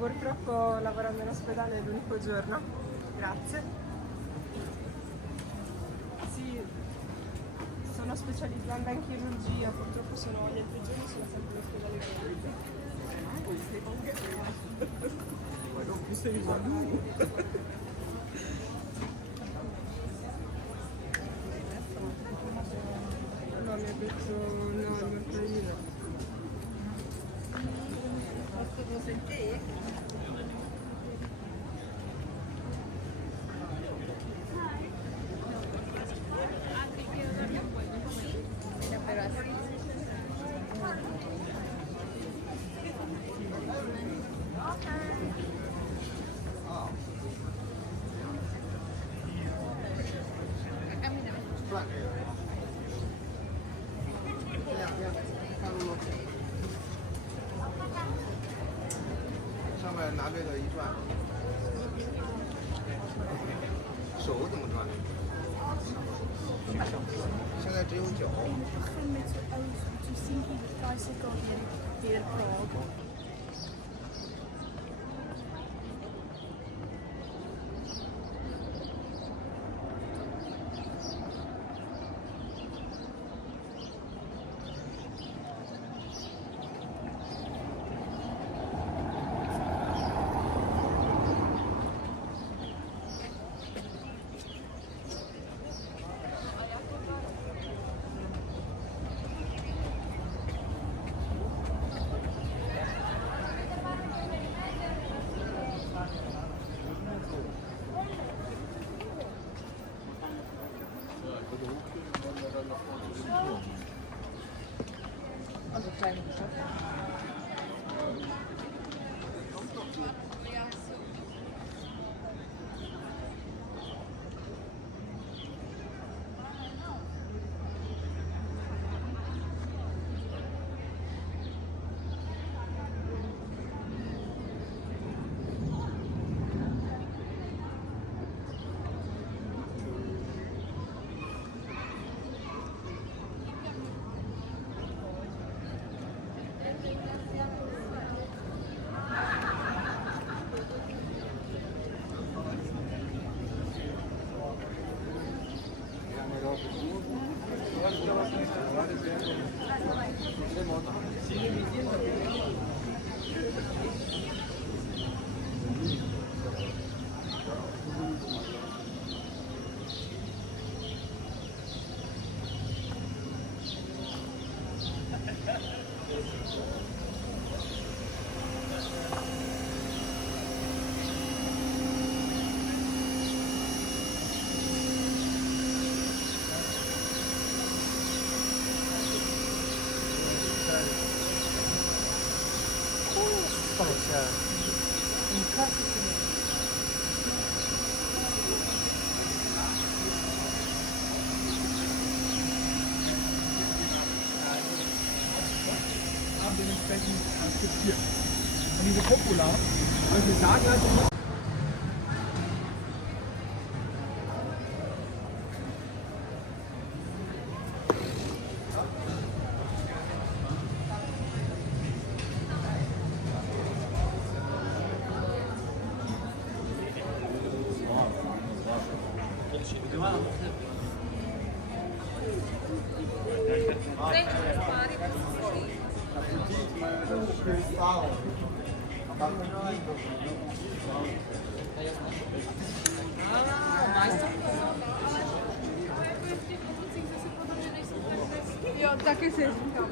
Purtroppo lavorando in ospedale è l'unico giorno. Grazie. Sì, sono specializzando in chirurgia, purtroppo sono gli altri giorni sono sempre in ospedale. Ma non più sei no, mi ha detto no, il mercoledì.上面拿这个一转，手怎么转？现在只有脚。dementsprechend akzeptiert. Und diese Popular, also wir sagen halt immer, Jo, taky si říkám.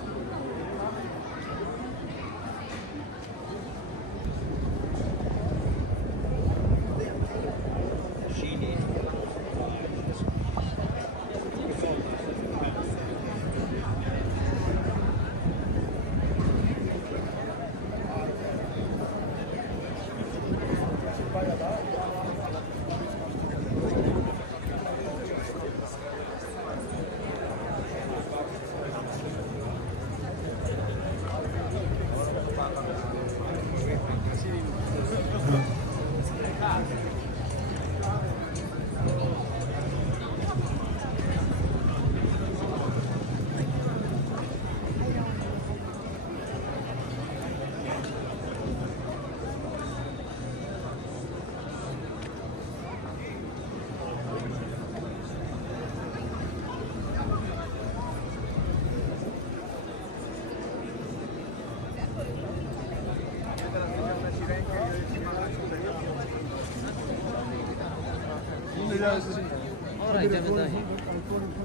Ora idziemy do nich.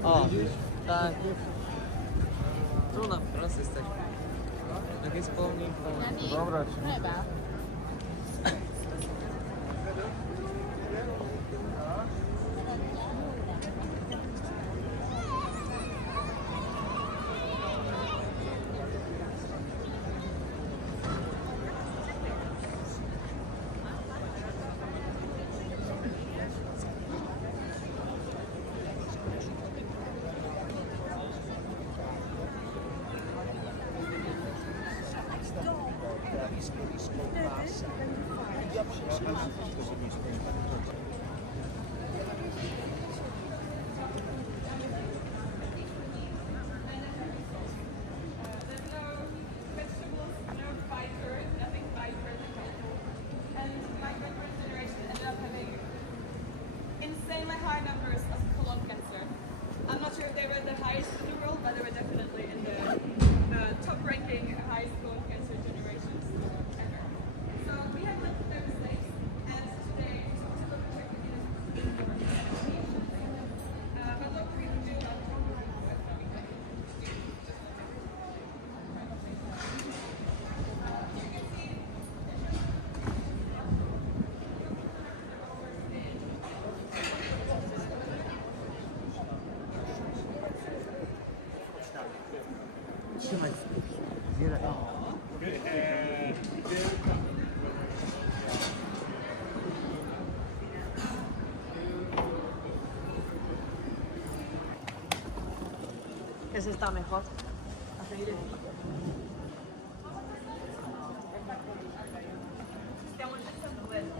O, tak. Tu na wprost jesteśmy. Jak jest pomnik, to... Dobra, insanely high numbers of colon cancer. I'm not sure if they were the highest in the world, but they were definitely in the top-ranking highest colon cancer generations ever. So we have looked at their mistakes, and today we took a look at their community. But look, we can do that. Trzymaj. Zbieraj. Ese está mejor. A seguir. Stiamo cercando quello.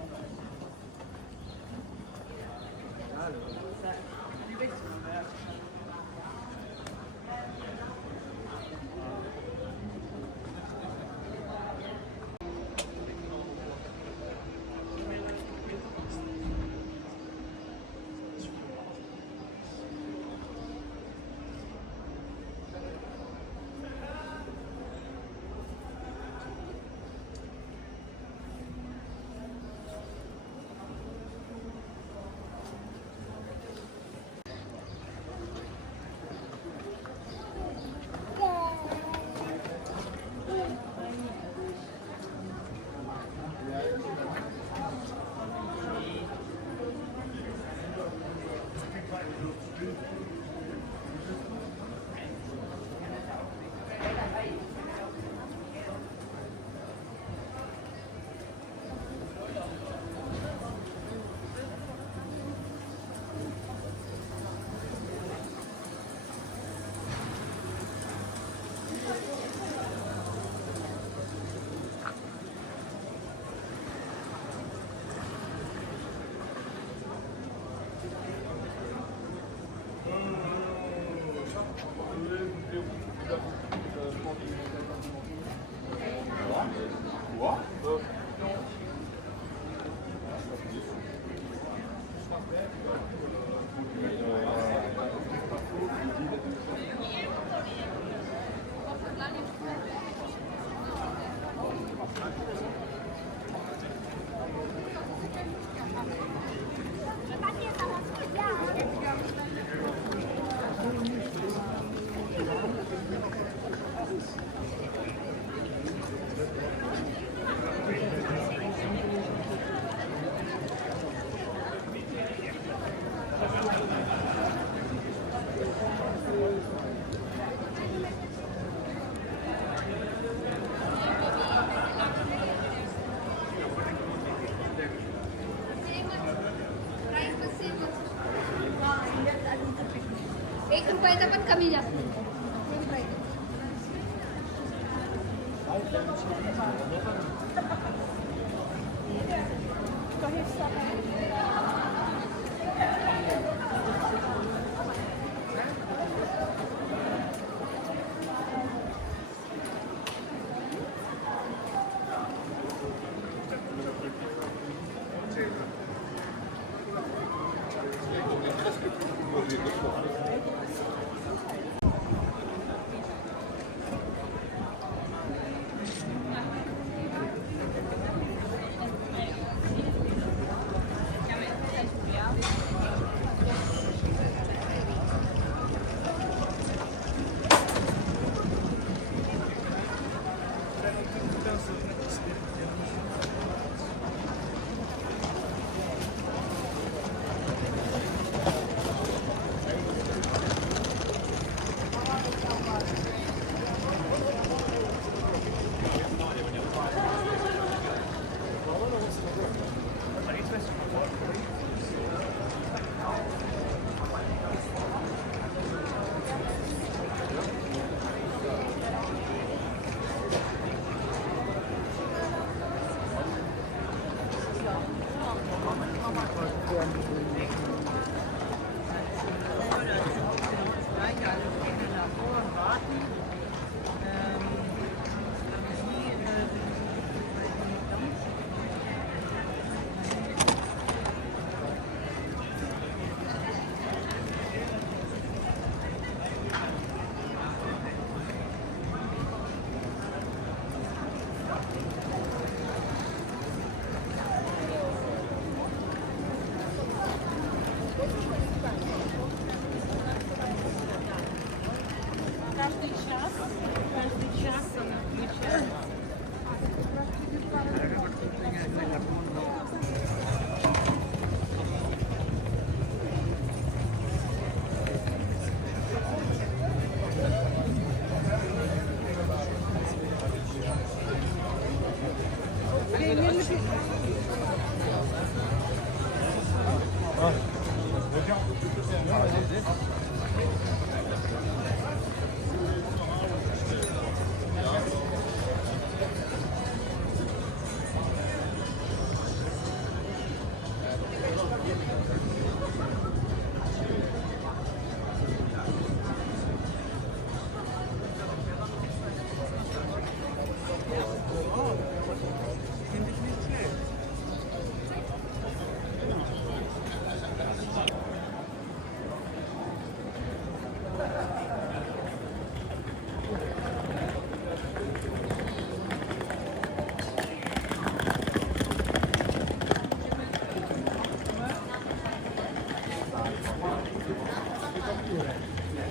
1 रुपयाचा पण कमी जास्त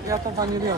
Ja to pani wiem.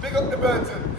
Big up the Burton.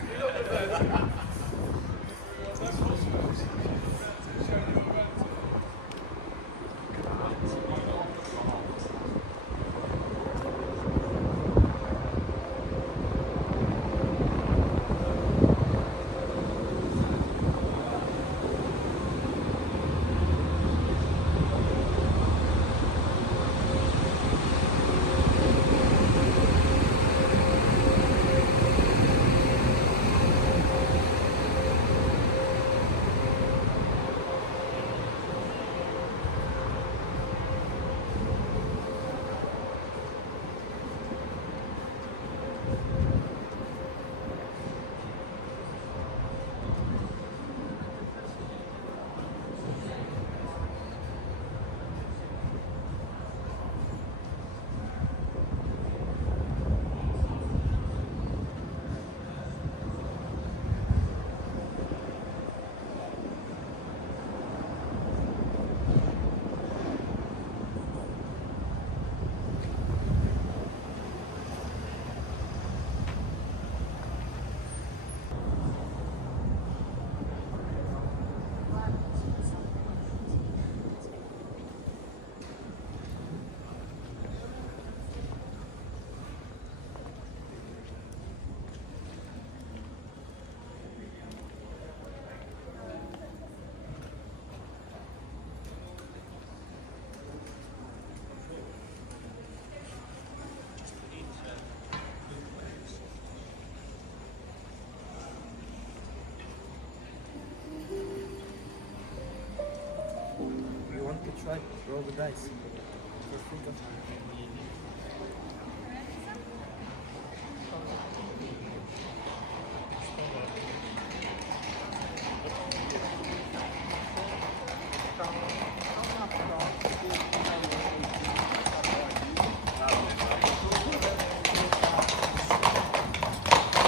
You want to try? Roll the dice.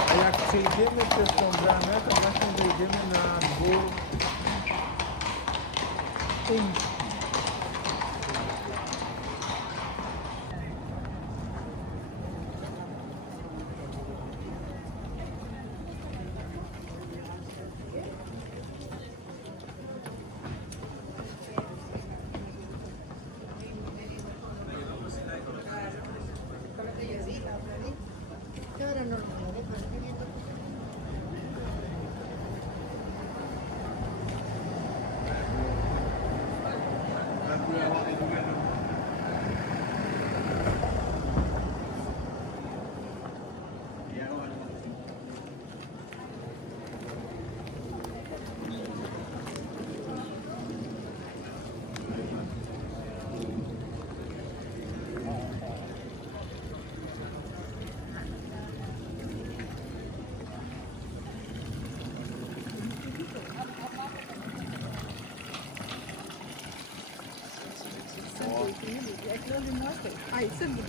A jak przejdziemy przez tą bramę, to właśnie wejdziemy na dwór Tyński. Ai, sempre.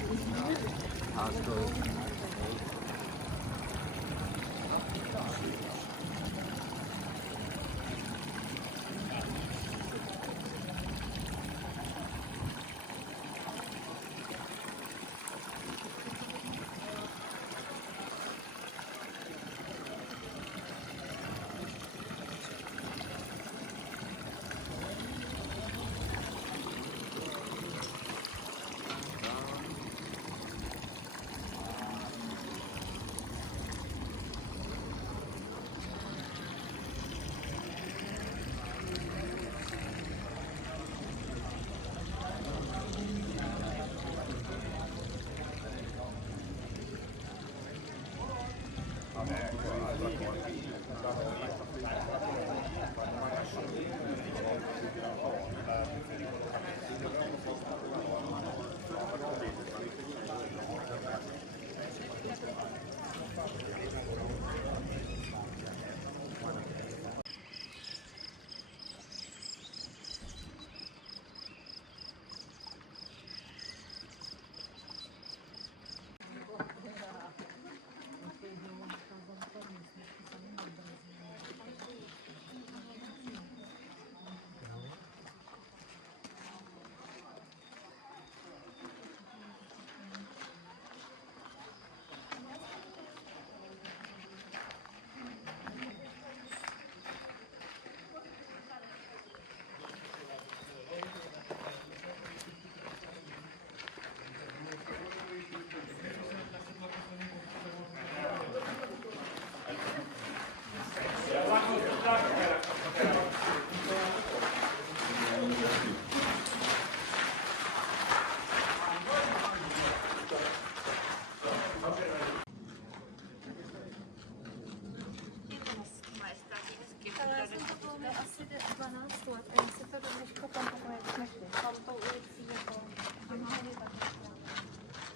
Jsem to bylo mi asi 12 let a já si to dneško pamatuju, jak jsme šli. Tam tou ulicí jako vyměřili takhle.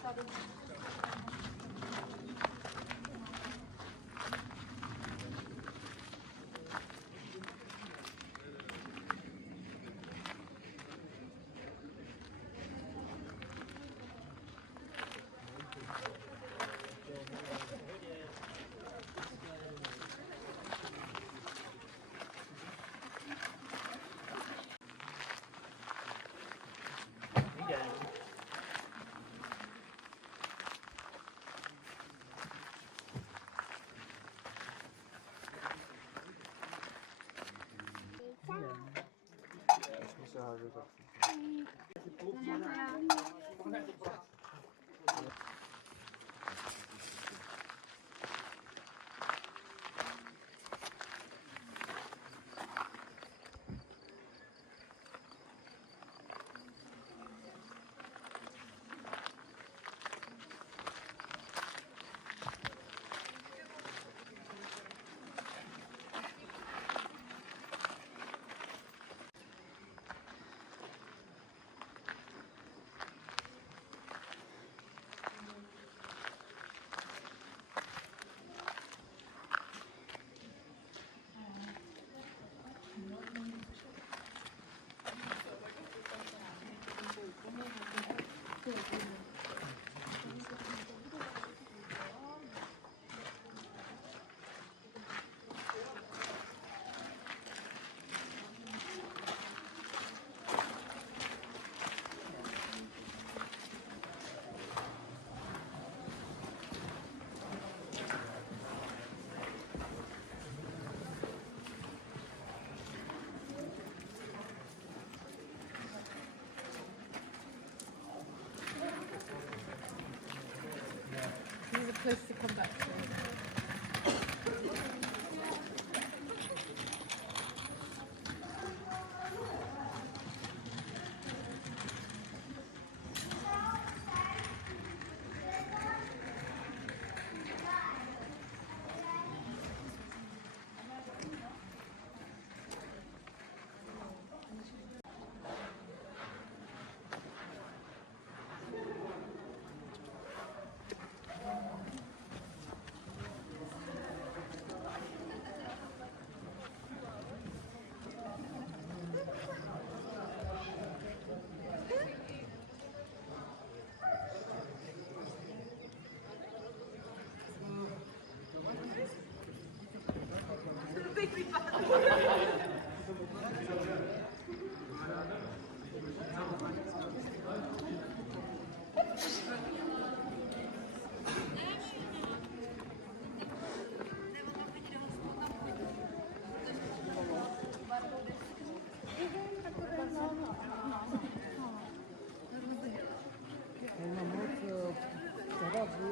Tady. This is a place to come back to.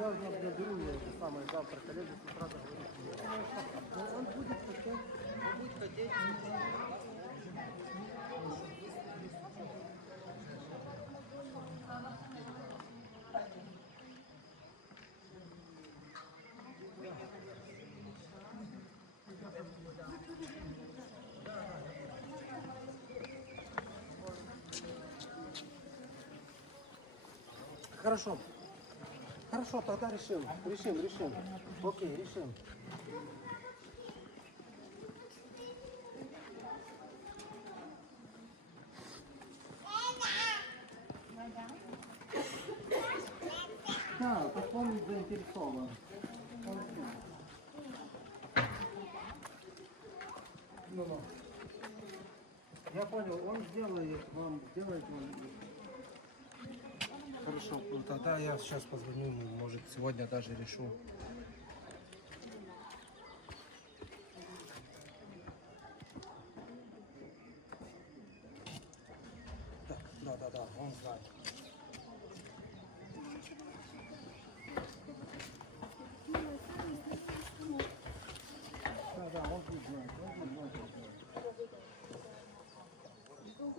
Когда я беру это самое завтра коллеги с утра говорит, он будет хотеть, Хорошо. Хорошо, тогда решим. Окей, решим. Да, так он заинтересован. Ну. Я понял, он сделает вам. Хорошо, тогда я сейчас позвоню ему, может сегодня даже решу. Да, он знает. Да, он будет знать,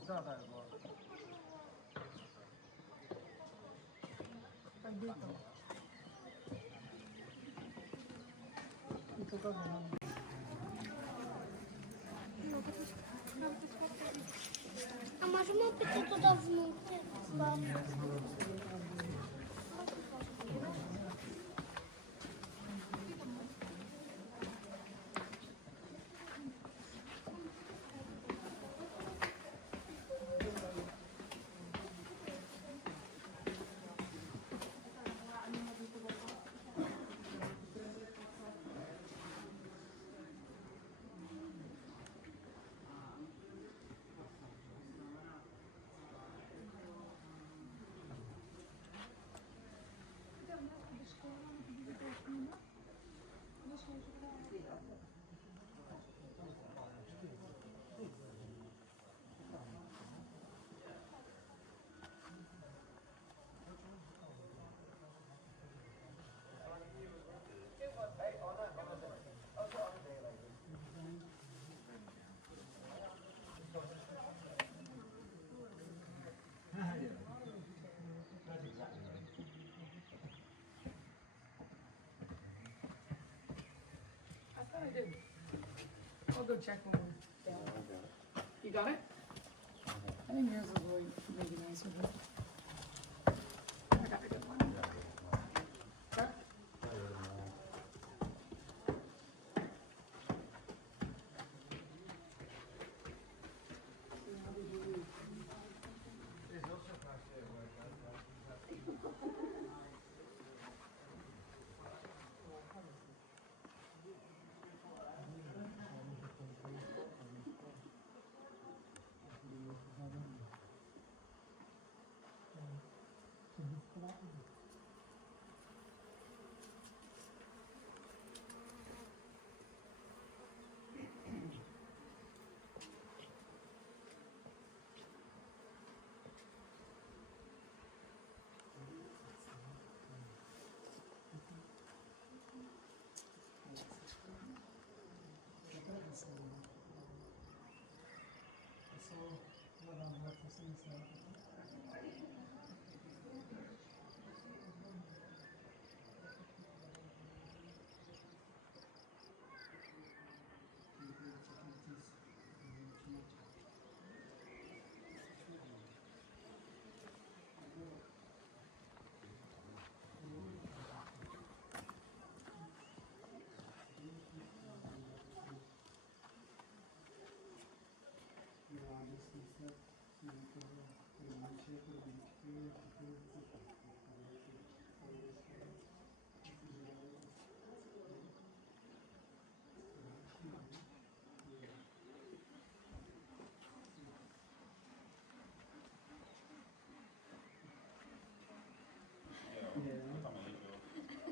Да, я знаю. A можемо піти туди внутрі? I did. I'll go check when we're down. You got it? I think yours is really maybe nicer. I got a good one. Okay.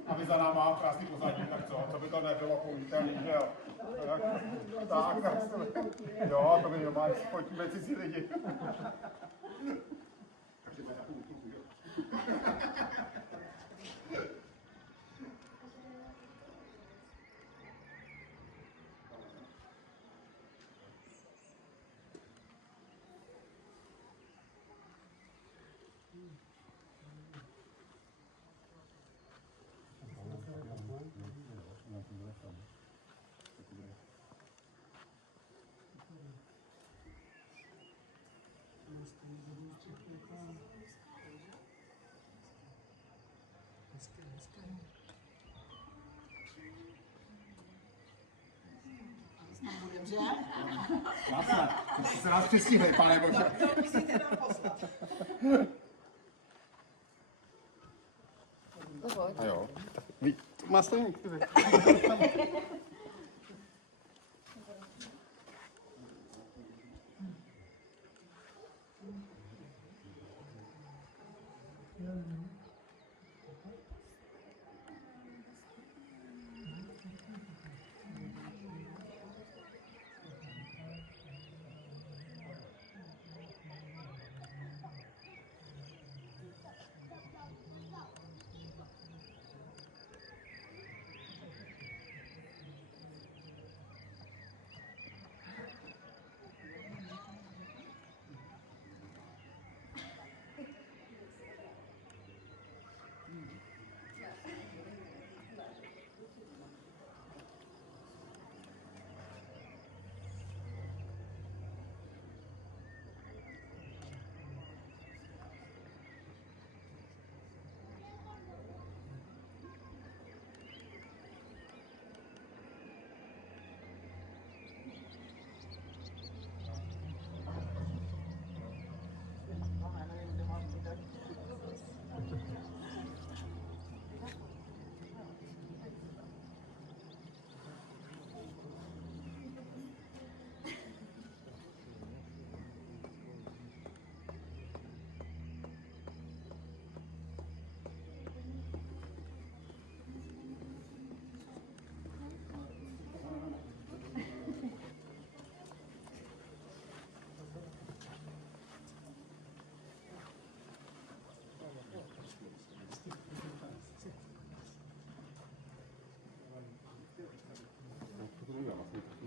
A vy za náma krásný pozadí, tak co by to nebylo použitelný, že jo? Tak, jo, to by normálně spojíme cizí lidi. Takže to je takovou útoku, jo? Dobře. Krásné, vy jste se nás přistihli, pane bože. To musíte nám poslat. A jo, tak vy, má stojník.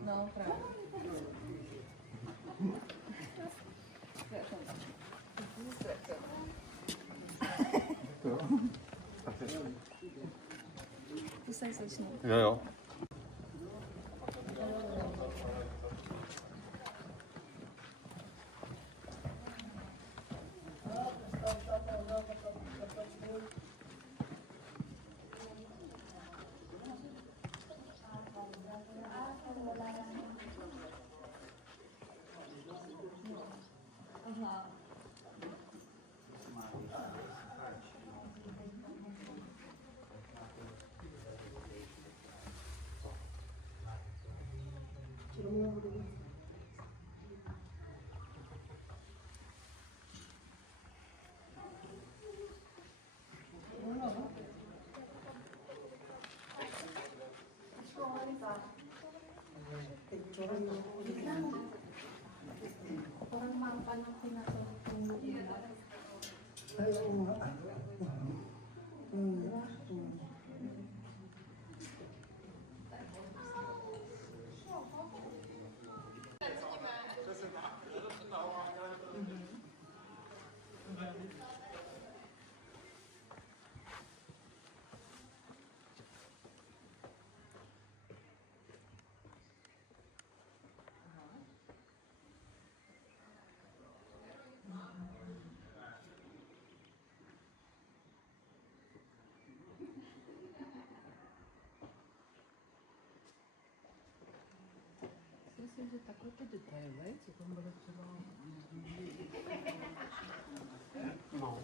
No, právě. To se začne. Jo. Orang mampan nanti nak tunggu. Myslím, že takovýto detaily, co tam bude třeba... No.